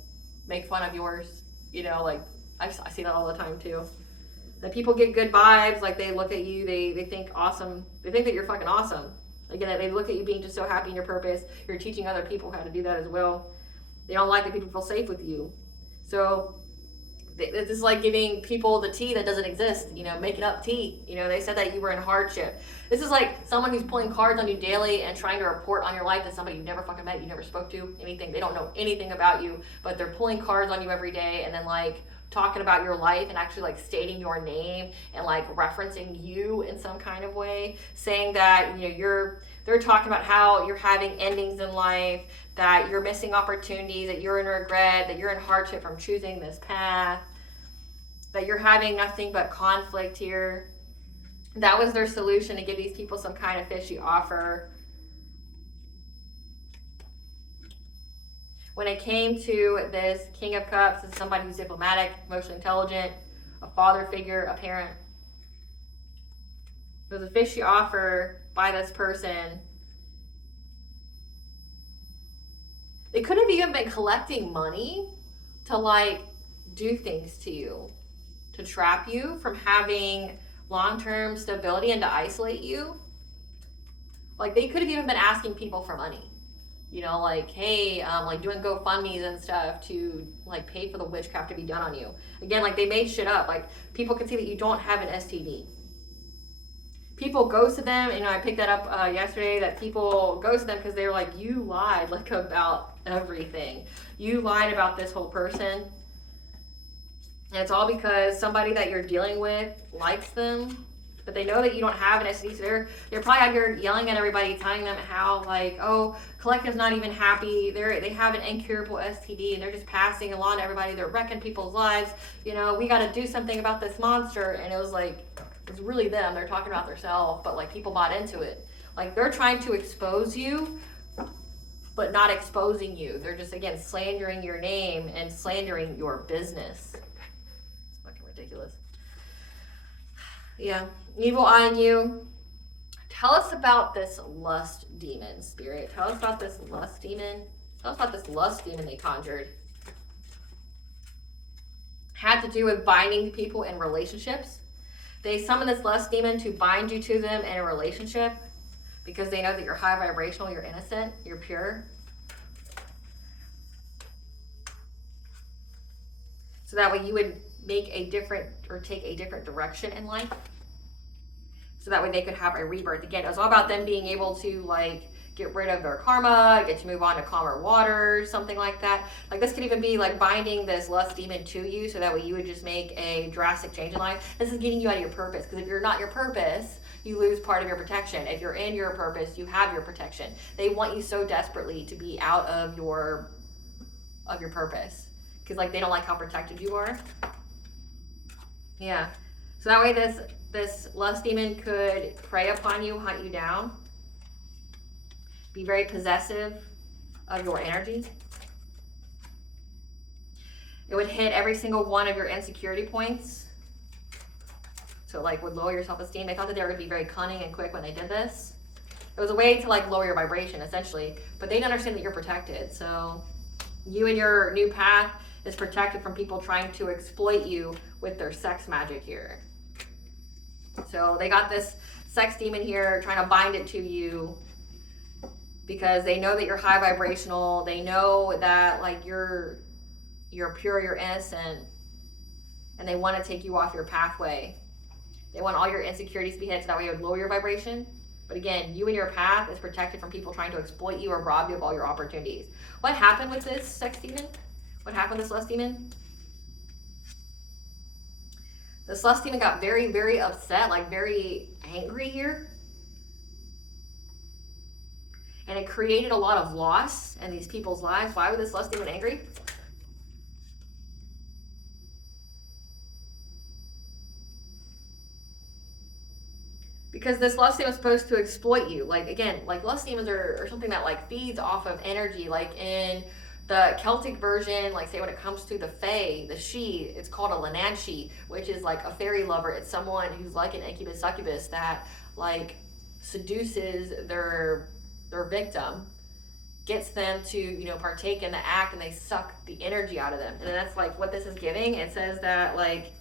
make fun of yours. You know, like, I see that all the time, too. That people get good vibes, like, they look at you, they think awesome. They think that you're fucking awesome. Again, they look at you being just so happy in your purpose. You're teaching other people how to do that as well. They don't like that people feel safe with you. So this is like giving people the tea that doesn't exist, you know, making up tea. You know, they said that you were in hardship. This is like someone who's pulling cards on you daily and trying to report on your life to somebody you never fucking met, you never spoke to, anything. They don't know anything about you, but they're pulling cards on you every day and then like talking about your life and actually like stating your name and like referencing you in some kind of way, saying that, you know, they're talking about how you're having endings in life, that you're missing opportunities, that you're in regret, that you're in hardship from choosing this path, that you're having nothing but conflict here. That was their solution, to give these people some kind of fishy offer. When it came to this King of Cups, this is somebody who's diplomatic, emotionally intelligent, a father figure, a parent. It was a fishy offer by this person. They could have even been collecting money to like do things to you, to trap you from having long-term stability and to isolate you. Like, they could have even been asking people for money. You know, like, hey, like doing GoFundMes and stuff to like pay for the witchcraft to be done on you. Again, like, they made shit up. Like, people can see that you don't have an STD. People ghosted them. You know, I picked that up yesterday, that people ghosted them because they were like, you lied like about everything. You lied about this whole person. And it's all because somebody that you're dealing with likes them, but they know that you don't have an STD. So they're probably out here yelling at everybody, telling them how like, oh, Collective's not even happy. They have an incurable STD, and they're just passing along to everybody. They're wrecking people's lives. You know, we got to do something about this monster. And it was like, it's really them. They're talking about themselves, but like people bought into it. Like, they're trying to expose you, but not exposing you. They're just, again, slandering your name and slandering your business. It's fucking ridiculous. Yeah. Evil eye on you. Tell us about this lust demon, Spirit. Tell us about this lust demon. Tell us about this lust demon they conjured. Had to do with binding people in relationships. They summon this lust demon to bind you to them in a relationship because they know that you're high vibrational, you're innocent, you're pure. So that way you would make a different or take a different direction in life. So that way they could have a rebirth. Again, it was all about them being able to like get rid of their karma, get to move on to calmer waters, something like that. Like this could even be like binding this lust demon to you so that way you would just make a drastic change in life. This is getting you out of your purpose, because if you're not your purpose, you lose part of your protection. If you're in your purpose, you have your protection. They want you so desperately to be out of your purpose, because like they don't like how protected you are. Yeah. So that way this lust demon could prey upon you, hunt you down, be very possessive of your energy. It would hit every single one of your insecurity points. So like would lower your self-esteem. They thought that they were going to be very cunning and quick when they did this. It was a way to like lower your vibration essentially, but they didn't understand that you're protected. So you and your new path is protected from people trying to exploit you with their sex magic here. So they got this sex demon here trying to bind it to you because they know that you're high vibrational. They know that like you're pure, you're innocent, and they want to take you off your pathway. They want all your insecurities to be hit so that way it would lower your vibration. But again, you and your path is protected from people trying to exploit you or rob you of all your opportunities. What happened with this sex demon? What happened with this lust demon? This lust demon got very, very upset, like very angry here. And it created a lot of loss in these people's lives. Why was this lust demon angry? Because this lust demon is supposed to exploit you. Like again, like lust demons are something that like feeds off of energy. Like in the Celtic version, like say when it comes to the Fae, the she, it's called a Lananshi, which is like a fairy lover. It's someone who's like an incubus succubus that like seduces their victim, gets them to, you know, partake in the act, and they suck the energy out of them. And that's like what this is giving. It says that like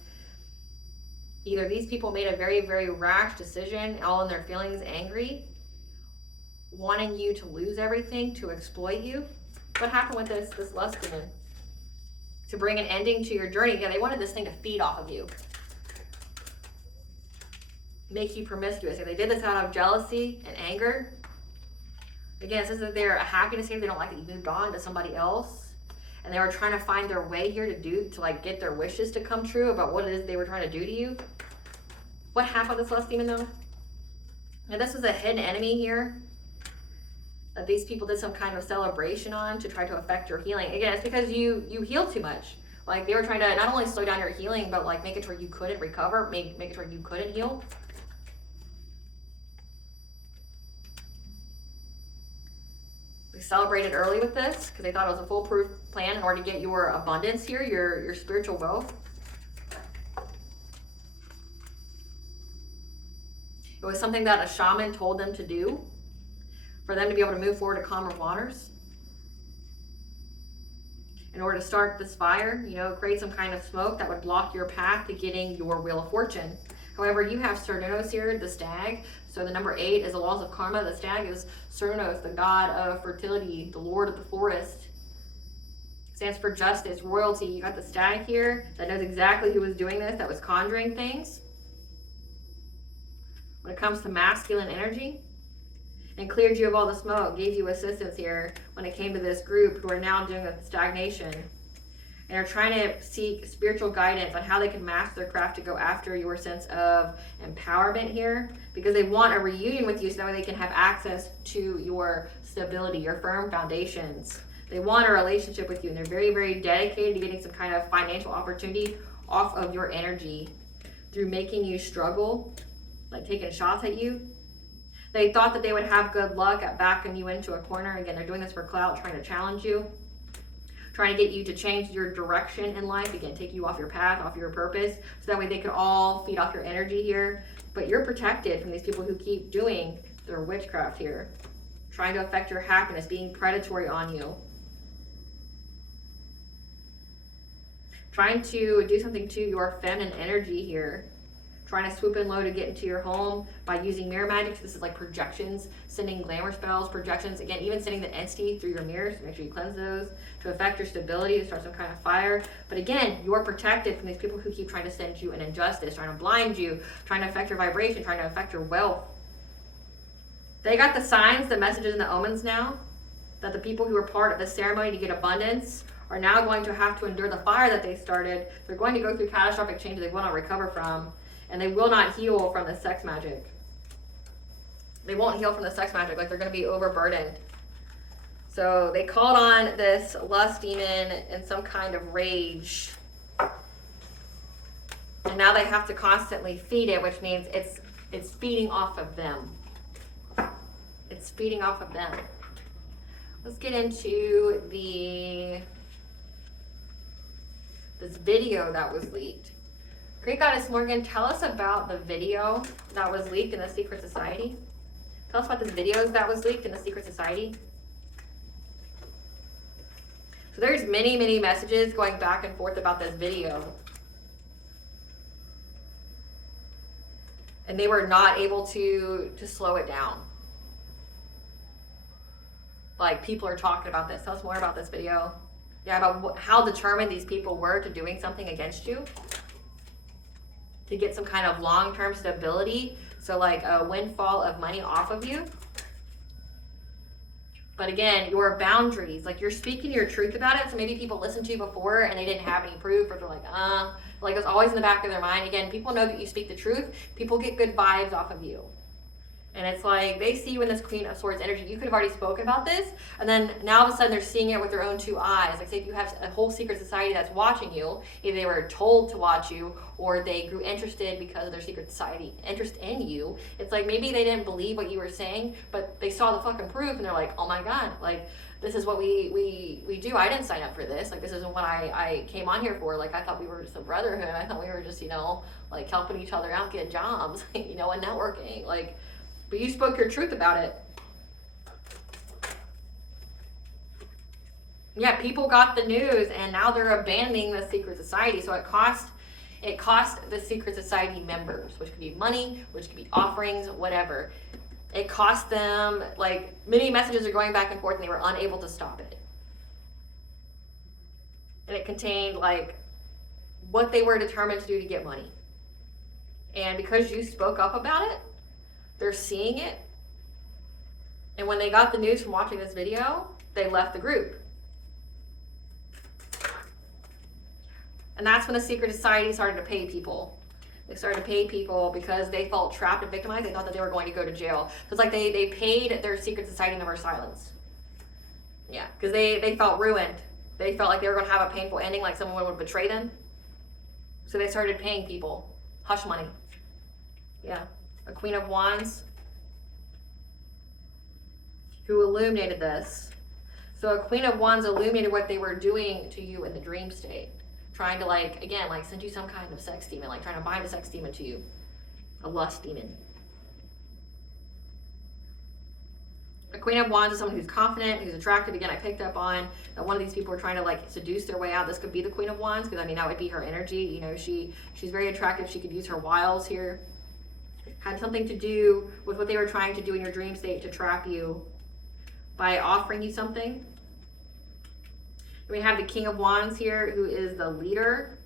either these people made a very, very rash decision, all in their feelings, angry, wanting you to lose everything to exploit you. What happened with this lust demon? To bring an ending to your journey. Yeah, they wanted this thing to feed off of you, make you promiscuous. If they did this out of jealousy and anger, again, it says that they're happiness here. They don't like that you moved on to somebody else, and they were trying to find their way here to like get their wishes to come true about what it is they were trying to do to you. What happened with this lust demon though? Now this was a hidden enemy here that these people did some kind of celebration on to try to affect your healing. Again, it's because you heal too much. Like they were trying to not only slow down your healing, but like make it to where you couldn't recover, make it to where you couldn't heal. They celebrated early with this because they thought it was a foolproof plan in order to get your abundance here, your spiritual wealth. It was something that a shaman told them to do for them to be able to move forward to calmer waters. In order to start this fire, you know, create some kind of smoke that would block your path to getting your Wheel of Fortune. However, you have Cernunnos here, the stag. So the number 8 is the laws of karma. The stag is Cernunnos, the god of fertility, the lord of the forest. It stands for justice, royalty. You got the stag here that knows exactly who was doing this, that was conjuring things. When it comes to masculine energy, and cleared you of all the smoke, gave you assistance here when it came to this group who are now doing a stagnation and are trying to seek spiritual guidance on how they can master their craft to go after your sense of empowerment here, because they want a reunion with you so that way they can have access to your stability, your firm foundations. They want a relationship with you, and they're very, very dedicated to getting some kind of financial opportunity off of your energy through making you struggle, like taking shots at you. They thought that they would have good luck at backing you into a corner. Again, they're doing this for clout, trying to challenge you, trying to get you to change your direction in life. Again, take you off your path, off your purpose, so that way they could all feed off your energy here. But you're protected from these people who keep doing their witchcraft here, trying to affect your happiness, being predatory on you. trying to do something to your feminine energy here. Trying to swoop in low to get into your home by using mirror magic. So this is like projections, sending glamour spells, projections. Again, even sending the entity through your mirrors. So make sure you cleanse those to affect your stability, to start some kind of fire. But again, you're protected from these people who keep trying to send you an injustice, trying to blind you, trying to affect your vibration, trying to affect your wealth. They got the signs, the messages, and the omens now that the people who were part of the ceremony to get abundance are now going to have to endure the fire that they started. They're going to go through catastrophic changes they will not recover from. And they will not heal from the sex magic. They won't heal from the sex magic. Like, they're going to be overburdened. So they called on this lust demon in some kind of rage. And now they have to constantly feed it, which means it's feeding off of them. It's feeding off of them. Let's get into this video that was leaked. Great Goddess Morgan, tell us about the video that was leaked in the Secret Society. Tell us about the videos that was leaked in the Secret Society. So there's many, many messages going back and forth about this video. And they were not able to slow it down. Like, people are talking about this. Tell us more about this video. Yeah, about how determined these people were to doing something against you. To get some kind of long-term stability. So like a windfall of money off of you. But again, your boundaries, like you're speaking your truth about it. So maybe people listened to you before and they didn't have any proof, or they're like it's always in the back of their mind. Again, people know that you speak the truth. People get good vibes off of you. And it's like, they see you in this Queen of Swords energy. You could have already spoken about this, and then now all of a sudden they're seeing it with their own two eyes. Like, say if you have a whole secret society that's watching you, either they were told to watch you, or they grew interested because of their secret society interest in you. It's like, maybe they didn't believe what you were saying, but they saw the fucking proof, and they're like, oh my God, like, this is what we do. I didn't sign up for this. Like, this isn't what I came on here for. Like, I thought we were just a brotherhood. I thought we were just, like helping each other out, get jobs, and networking. Like, but you spoke your truth about it. Yeah, people got the news, and now they're abandoning the secret society. So it cost the secret society members, which could be money, which could be offerings, whatever. It cost them, like, many messages are going back and forth, and they were unable to stop it. And it contained, like, what they were determined to do to get money. And because you spoke up about it, they're seeing it. And when they got the news from watching this video, they left the group. And that's when the secret society started to pay people. They started to pay people because they felt trapped and victimized. They thought that they were going to go to jail. It's like they paid their secret society member silence. Yeah, because they felt ruined. They felt like they were going to have a painful ending, like someone would betray them. So they started paying people hush money. Yeah. A Queen of Wands who illuminated this. So a Queen of Wands illuminated what they were doing to you in the dream state. Trying to, like, again, like, send you some kind of sex demon. Like, trying to bind a sex demon to you. A lust demon. A Queen of Wands is someone who's confident, who's attractive. Again, I picked up on that one of these people were trying to, like, seduce their way out. This could be the Queen of Wands, because, I mean, that would be her energy. She's very attractive. She could use her wiles here. Had something to do with what they were trying to do in your dream state to trap you by offering you something. We have the King of Wands here, who is the leader.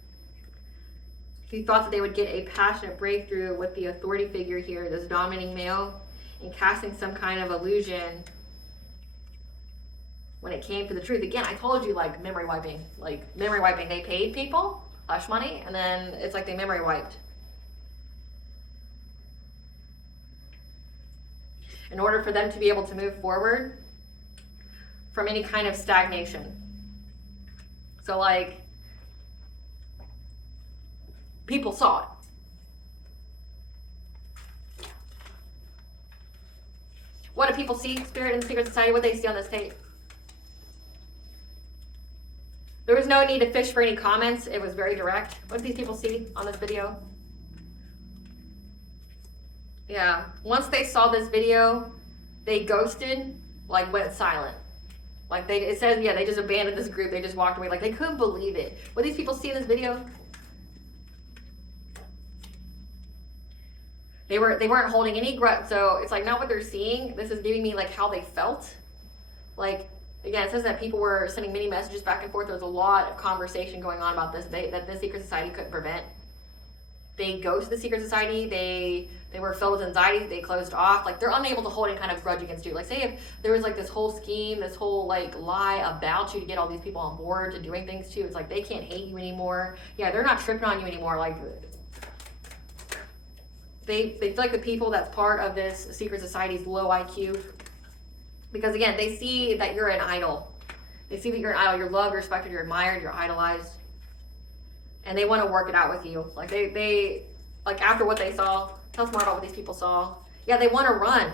He thought that they would get a passionate breakthrough with the authority figure here, this dominating male, and casting some kind of illusion when it came to the truth. Again, I told you, like, memory wiping. Like, memory wiping. They paid people hush money, and then it's like they memory wiped. In order for them to be able to move forward from any kind of stagnation. So, like, people saw it. What do people see, Spirit, in the secret society? What do they see on this tape? There was no need to fish for any comments. It was very direct. What did these people see on this video? Yeah, once they saw this video, they ghosted, like, went silent. Like it says, yeah, they just abandoned this group. They just walked away. Like they couldn't believe it. What these people see in this video? They weren't holding any grudge. So it's like not what they're seeing. This is giving me like how they felt. Like, again, it says that people were sending many messages back and forth. There was a lot of conversation going on about this that the secret society couldn't prevent. They ghosted the secret society. They were filled with anxiety. They closed off. Like they're unable to hold any kind of grudge against you. Like say if there was like this whole scheme, this whole like lie about you to get all these people on board to doing things to you. It's like they can't hate you anymore. Yeah, they're not tripping on you anymore. Like they feel like the people that's part of this secret society's low IQ. Because again, they see that you're an idol. They see that you're an idol. You're loved, you're respected, you're admired, you're idolized. And they want to work it out with you. Like they like after what they saw, tell us more about what these people saw. Yeah, they want to run.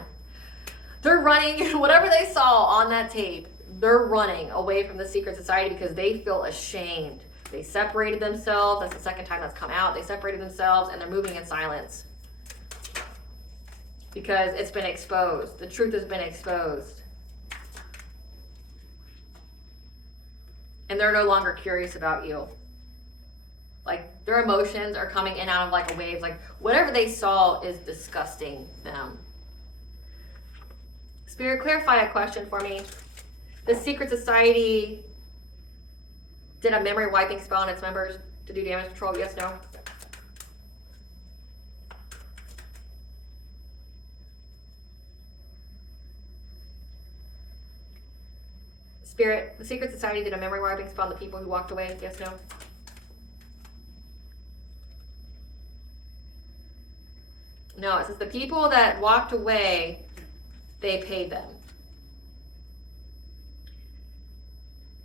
They're running, whatever they saw on that tape, they're running away from the secret society because they feel ashamed. They separated themselves. That's the second time that's come out. They separated themselves and they're moving in silence. Because it's been exposed. The truth has been exposed. And they're no longer curious about you. Like their emotions are coming in and out of like a wave. Like whatever they saw is disgusting them. Spirit, clarify a question for me. The secret society did a memory wiping spell on its members to do damage control? Yes, no? Spirit, the secret society did a memory wiping spell on the people who walked away? Yes, no? No, it says the people that walked away, they paid them.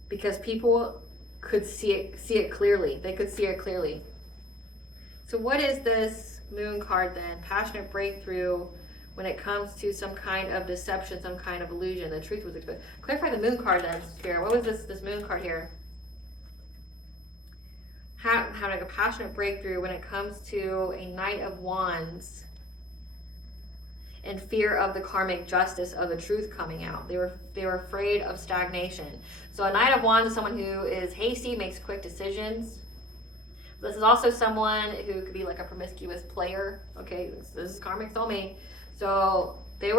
Because people could see it clearly. They could see it clearly. So what is this moon card then? Passionate breakthrough when it comes to some kind of deception, some kind of illusion. The truth was exposed. Clarify the moon card then, Spirit. What was this moon card here? Having a passionate breakthrough when it comes to a Knight of Wands and fear of the karmic justice of the truth coming out. They were afraid of stagnation. So a Knight of Wands is someone who is hasty, makes quick decisions. This is also someone who could be like a promiscuous player. Okay, this is karmic soulmate. So they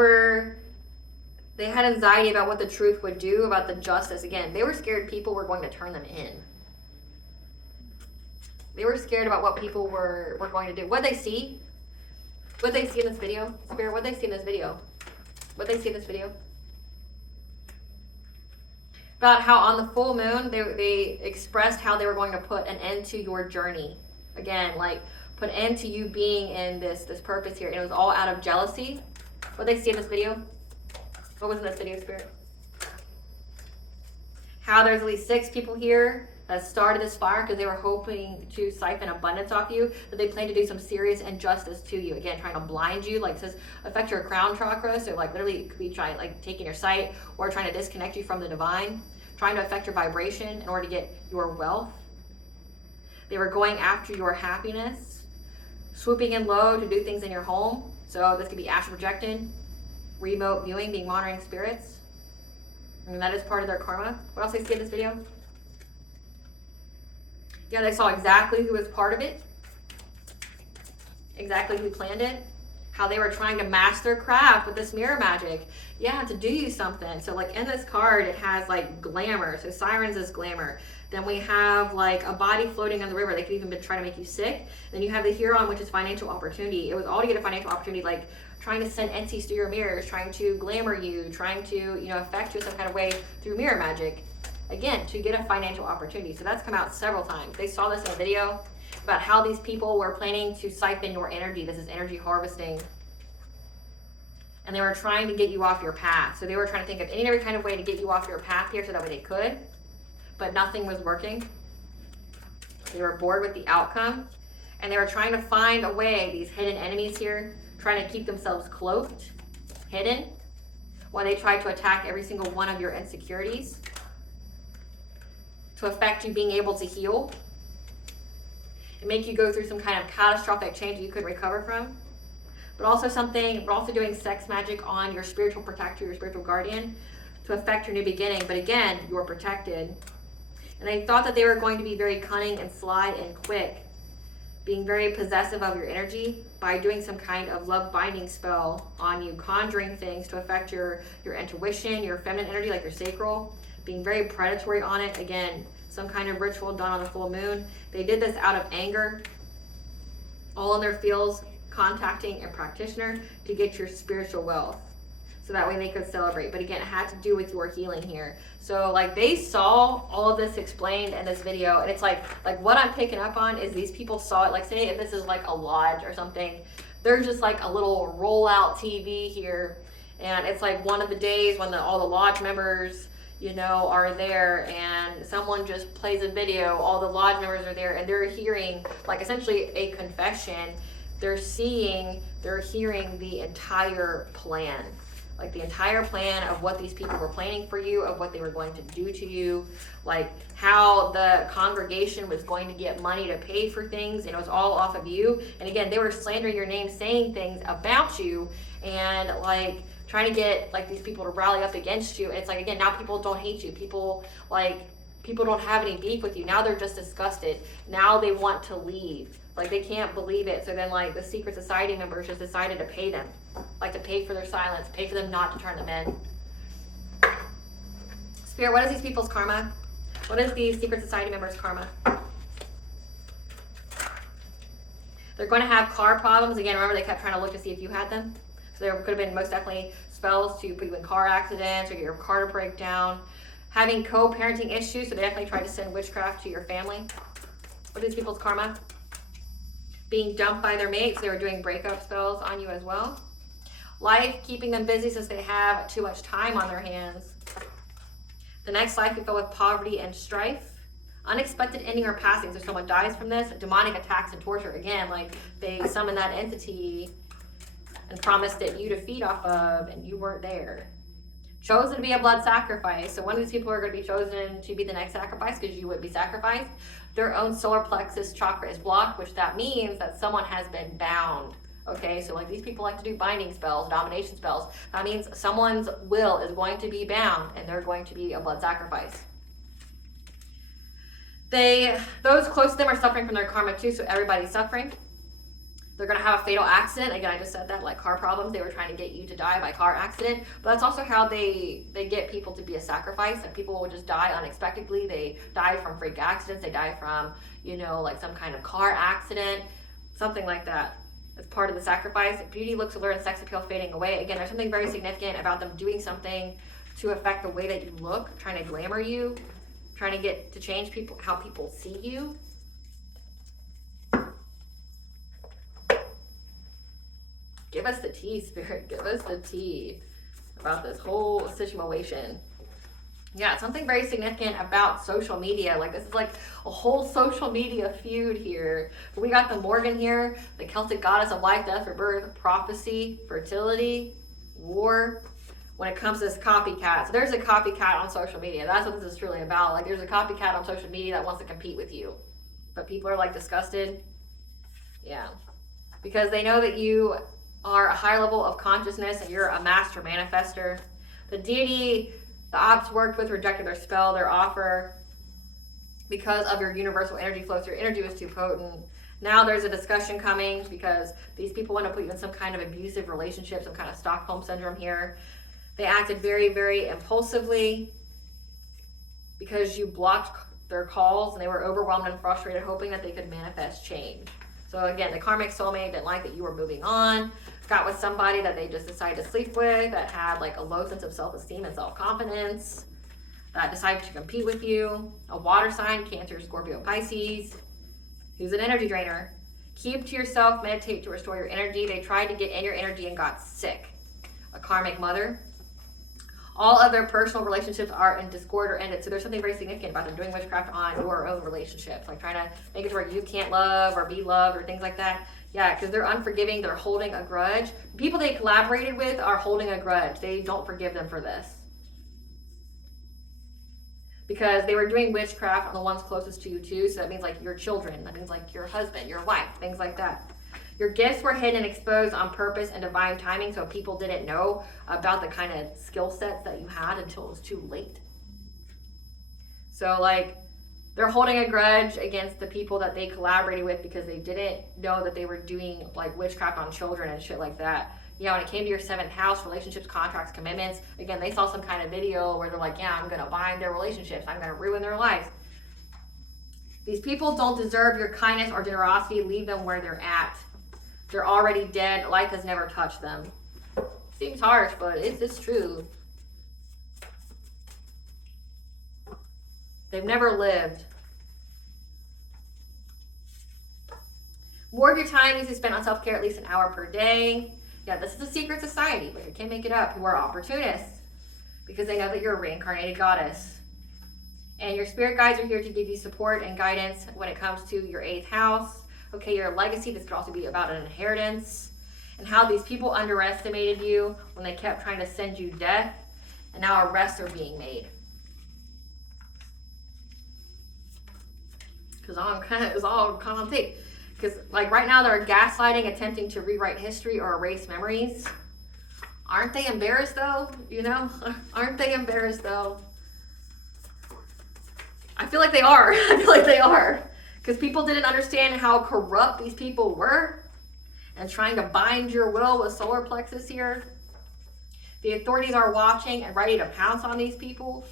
had anxiety about what the truth would do, about the justice. Again, they were scared people were going to turn them in. They were scared about what people were going to do. What they see? What they see in this video? Spirit, what they see in this video? What they see in this video? About how on the full moon, they expressed how they were going to put an end to your journey. Again, like put an end to you being in this purpose here. And it was all out of jealousy. What they see in this video? What was in this video, Spirit? How there's at least 6 people here that started this fire because they were hoping to siphon abundance off you, that they plan to do some serious injustice to you. Again, trying to blind you, like it says, affect your crown chakra. So like literally it could be trying, like taking your sight or trying to disconnect you from the divine, trying to affect your vibration in order to get your wealth. They were going after your happiness, swooping in low to do things in your home. So this could be astral projecting, remote viewing, being monitoring spirits. I mean, that is part of their karma. What else they see in this video? Yeah, they saw exactly who was part of it, exactly who planned it, how they were trying to master craft with this mirror magic. Yeah, to do you something. So like in this card, it has like glamour. So sirens is glamour. Then we have like a body floating on the river. They could even be trying to make you sick. Then you have the Huron, which is financial opportunity. It was all to get a financial opportunity, like trying to send entities through your mirrors, trying to glamour you, trying to, affect you in some kind of way through mirror magic. Again, to get a financial opportunity. So that's come out several times. They saw this in a video about how these people were planning to siphon your energy. This is energy harvesting. And they were trying to get you off your path. So they were trying to think of any and every kind of way to get you off your path here so that way they could. But nothing was working. They were bored with the outcome. And they were trying to find a way, these hidden enemies here, trying to keep themselves cloaked, hidden, while they tried to attack every single one of your insecurities, to affect you being able to heal and make you go through some kind of catastrophic change that you could recover from. But also doing sex magic on your spiritual protector, your spiritual guardian, to affect your new beginning. But again, you were protected. And they thought that they were going to be very cunning and sly and quick, being very possessive of your energy by doing some kind of love binding spell on you, conjuring things to affect your intuition, your feminine energy, like your sacral, being very predatory on it. Again, some kind of ritual done on the full moon. They did this out of anger, all in their fields, contacting a practitioner to get your spiritual wealth, so that way they could celebrate. But again, it had to do with your healing here. So like they saw all of this explained in this video, and it's like what I'm picking up on is these people saw it. Like say if this is like a lodge or something, there's just like a little rollout TV here, and it's like one of the days when all the lodge members, you know, are there, and someone just plays a video, all the lodge members are there, and they're hearing like essentially a confession. They're hearing the entire plan. Like the entire plan of what these people were planning for you, of what they were going to do to you, like how the congregation was going to get money to pay for things, and it was all off of you. And again, they were slandering your name, saying things about you, and like trying to get like these people to rally up against you. And it's like, again, now people don't hate you. People don't have any beef with you. Now they're just disgusted. Now they want to leave. Like they can't believe it. So then like the secret society members just decided to pay them. Like to pay for their silence, pay for them not to turn them in. Spirit, what is these people's karma? What is the secret society members' karma? They're going to have car problems. Again, remember they kept trying to look to see if you had them. So there could have been most definitely spells to put you in car accidents or get your car to break down. Having co-parenting issues, so they definitely tried to send witchcraft to your family. What is these people's karma? Being dumped by their mates, they were doing breakup spells on you as well. Life keeping them busy since they have too much time on their hands. The next life you fill with poverty and strife. Unexpected ending or passing, so someone dies from this. Demonic attacks and torture. Again, like they summon that entity and promised it you to feed off of, and you weren't there. Chosen to be a blood sacrifice. So one of these people are going to be chosen to be the next sacrifice because you would be sacrificed. Their own solar plexus chakra is blocked, which that means that someone has been bound. Okay, so like these people like to do binding spells, domination spells. That means someone's will is going to be bound, and they're going to be a blood sacrifice. Those close to them are suffering from their karma too, so everybody's suffering. They're going to have a fatal accident. Again, I just said that, like car problems. They were trying to get you to die by car accident. But that's also how they get people to be a sacrifice. And people will just die unexpectedly. They die from freak accidents. They die from, you know, like some kind of car accident, something like that. It's part of the sacrifice. Beauty, looks, allure, and sex appeal fading away. Again, there's something very significant about them doing something to affect the way that you look, trying to glamour you, trying to get to change people, how people see you. Give us the tea, Spirit. Give us the tea about this whole situation. Yeah, something very significant about social media. Like this is like a whole social media feud here. We got the Morgan here, the Celtic goddess of life, death, rebirth, prophecy, fertility, war. When it comes to this copycat. So there's a copycat on social media. That's what this is truly about. Like there's a copycat on social media that wants to compete with you. But people are like disgusted. Yeah. Because they know that you are a high level of consciousness and you're a master manifester. The deity the ops worked with rejected their spell, their offer, because of your universal energy flow. So your energy was too potent. Now there's a discussion coming because these people want to put you in some kind of abusive relationship, some kind of Stockholm syndrome here. They acted very, very impulsively because you blocked their calls, and they were overwhelmed and frustrated, hoping that they could manifest change. So again, the karmic soulmate didn't like that you were moving on, got with somebody that they just decided to sleep with, that had like a low sense of self-esteem and self-confidence, that decided to compete with you. A water sign, Cancer, Scorpio, Pisces, who's an energy drainer. Keep to yourself, meditate to restore your energy. They tried to get in your energy and got sick. A karmic mother. All other personal relationships are in discord or ended. So there's something very significant about them doing witchcraft on your own relationships, like trying to make it to where you can't love or be loved or things like that. Yeah, because they're unforgiving. They're holding a grudge. People they collaborated with are holding a grudge. They don't forgive them for this. Because they were doing witchcraft on the ones closest to you too. So that means like your children. That means like your husband, your wife, things like that. Your gifts were hidden and exposed on purpose and divine timing, so people didn't know about the kind of skill sets that you had until it was too late. So like, they're holding a grudge against the people that they collaborated with because they didn't know that they were doing like witchcraft on children and shit like that. Yeah, when it came to your 7th house, relationships, contracts, commitments, again, they saw some kind of video where they're like, yeah, I'm going to bind their relationships. I'm going to ruin their lives. These people don't deserve your kindness or generosity. Leave them where they're at. They're already dead. Life has never touched them. Seems harsh, but it's true. They've never lived. More of your time needs to be spent on self-care, at least an hour per day. Yeah, this is a secret society, but you can't make it up, who are opportunists because they know that you're a reincarnated goddess. And your spirit guides are here to give you support and guidance when it comes to your 8th house. Okay, your legacy. This could also be about an inheritance. And how these people underestimated you when they kept trying to send you death. And now arrests are being made. Because it's all kind of thick. Because like right now they're gaslighting, attempting to rewrite history or erase memories. Aren't they embarrassed though? You know? Aren't they embarrassed though? I feel like they are. I feel like they are. Because people didn't understand how corrupt these people were. And trying to bind your will with solar plexus here. The authorities are watching and ready to pounce on these people.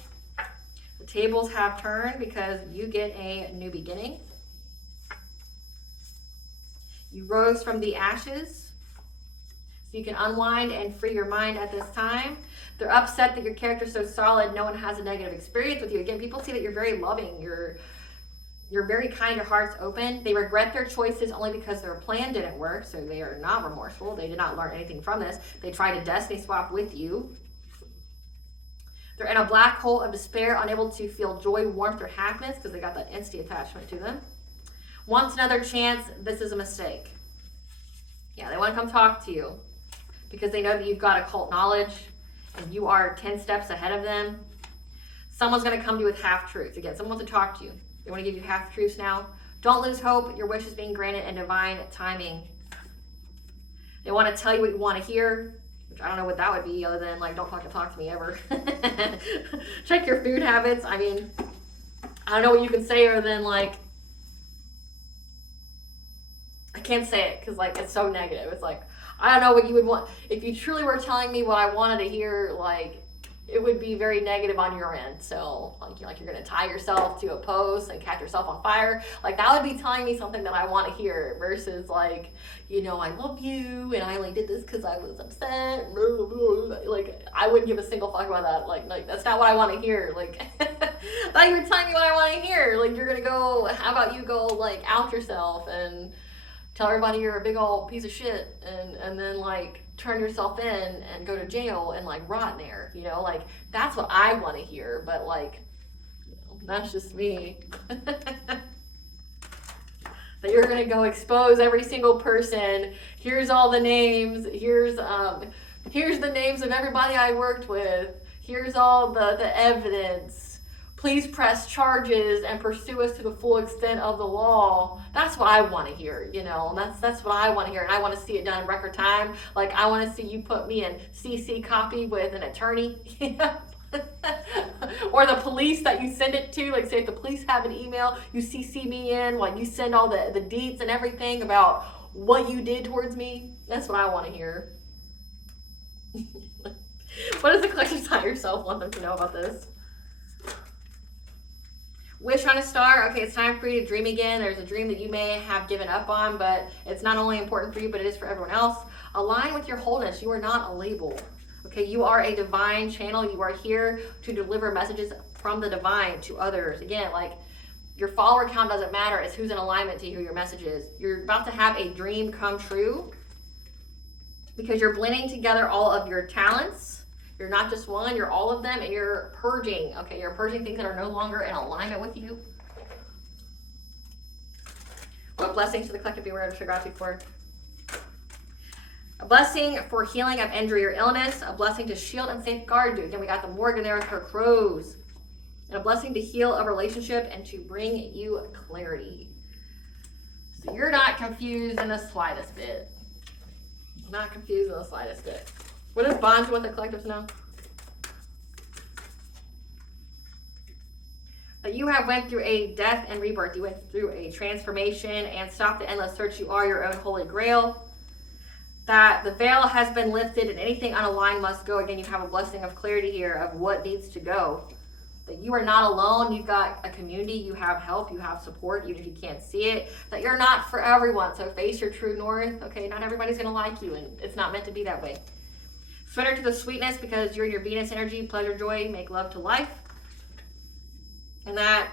The tables have turned because you get a new beginning. You rose from the ashes. So you can unwind and free your mind at this time. They're upset that your character's so solid, no one has a negative experience with you. Again, people see that you're very loving. You're very kind, your heart's open. They regret their choices only because their plan didn't work, so they are not remorseful. They did not learn anything from this. They tried to destiny swap with you. They're in a black hole of despair, unable to feel joy, warmth, or happiness because they got that instant attachment to them. Wants another chance, this is a mistake. Yeah, they want to come talk to you because they know that you've got occult knowledge and you are 10 steps ahead of them. Someone's going to come to you with half-truths. Again, someone wants to talk to you. They want to give you half-truths now. Don't lose hope. Your wish is being granted in divine timing. They want to tell you what you want to hear, which I don't know what that would be other than, like, don't fucking talk to me ever. Check your food habits. I mean, I don't know what you can say other than, like, I can't say it because, like, it's so negative. It's like, I don't know what you would want. If you truly were telling me what I wanted to hear, like, it would be very negative on your end. So, like you're going to tie yourself to a post and catch yourself on fire. Like, that would be telling me something that I want to hear versus, like, you know, I love you and I only did this because I was upset. Like, I wouldn't give a single fuck about that. Like that's not what I want to hear. Like, I thought you were telling me what I want to hear. Like, you're going to go, how about you go, like, out yourself and tell everybody you're a big old piece of shit and then, like, turn yourself in and go to jail and, like, rot there, you know? Like, that's what I want to hear, but, like, you know, that's just me. That you're going to go expose every single person. Here's all the names. Here's the names of everybody I worked with. Here's all the evidence. Please press charges and pursue us to the full extent of the law. That's what I want to hear, you know. That's what I want to hear, and I want to see it done in record time. Like, I want to see you put me in CC copy with an attorney, or the police that you send it to. Like, say if the police have an email, you CC me in, like you send all the deets and everything about what you did towards me. That's what I want to hear. What does the collective higher self want them to know about this? Wish on a star. Okay, it's time for you to dream again. There's a dream that you may have given up on, but it's not only important for you, but it is for everyone else. Align with your wholeness. You are not a label. Okay, you are a divine channel. You are here to deliver messages from the divine to others. Again, like, your follower count doesn't matter. It's who's in alignment to hear your messages. You're about to have a dream come true because you're blending together all of your talents. You're not just one, you're all of them, and you're purging. Okay, you're purging things that are no longer in alignment with you. What blessings to the collective be aware of gratitude for? A blessing for healing of injury or illness. A blessing to shield and safeguard you. Again, we got the Morgan there with her crows. And a blessing to heal a relationship and to bring you clarity. So you're not confused in the slightest bit. Not confused in the slightest bit. What does bond with the collectives know? That you have went through a death and rebirth. You went through a transformation and stopped the endless search. You are your own holy grail. That the veil has been lifted and anything unaligned must go. Again, you have a blessing of clarity here of what needs to go. That you are not alone. You've got a community. You have help. You have support, even if you can't see it. That you're not for everyone. So face your true north. Okay, not everybody's going to like you, and it's not meant to be that way. Surrender to the sweetness because you're in your Venus energy. Pleasure, joy, make love to life. And that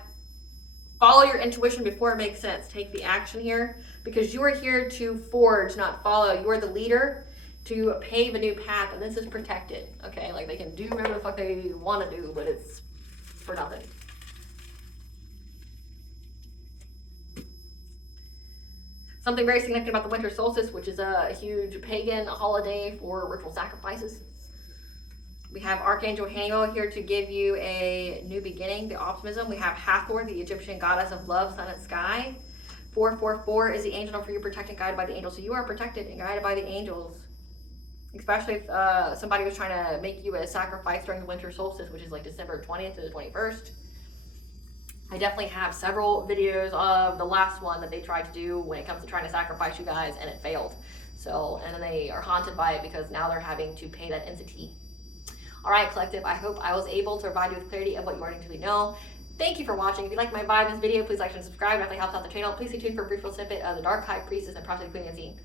follow your intuition before it makes sense. Take the action here because you are here to forge, not follow. You are the leader to pave a new path, and this is protected. Okay, like they can do whatever the fuck they want to do, but it's for nothing. Something very significant about the winter solstice, which is a huge pagan holiday for ritual sacrifices. We have Archangel Haniel here to give you a new beginning, the optimism. We have Hathor, the Egyptian goddess of love, sun, and sky. 444 is the angel for you, protected and guided by the angels. So you are protected and guided by the angels. Especially if somebody was trying to make you a sacrifice during the winter solstice, which is like December 20th to the 21st. I definitely have several videos of the last one that they tried to do when it comes to trying to sacrifice you guys, and it failed. So, and then they are haunted by it because now they're having to pay that entity. All right, collective, I hope I was able to provide you with clarity of what you already need to know. Thank you for watching. If you like my vibe in this video, please like and subscribe. It definitely helps out the channel. Please stay tuned for a brief little snippet of the Dark High Priestess and Prophetic Queen Unseen.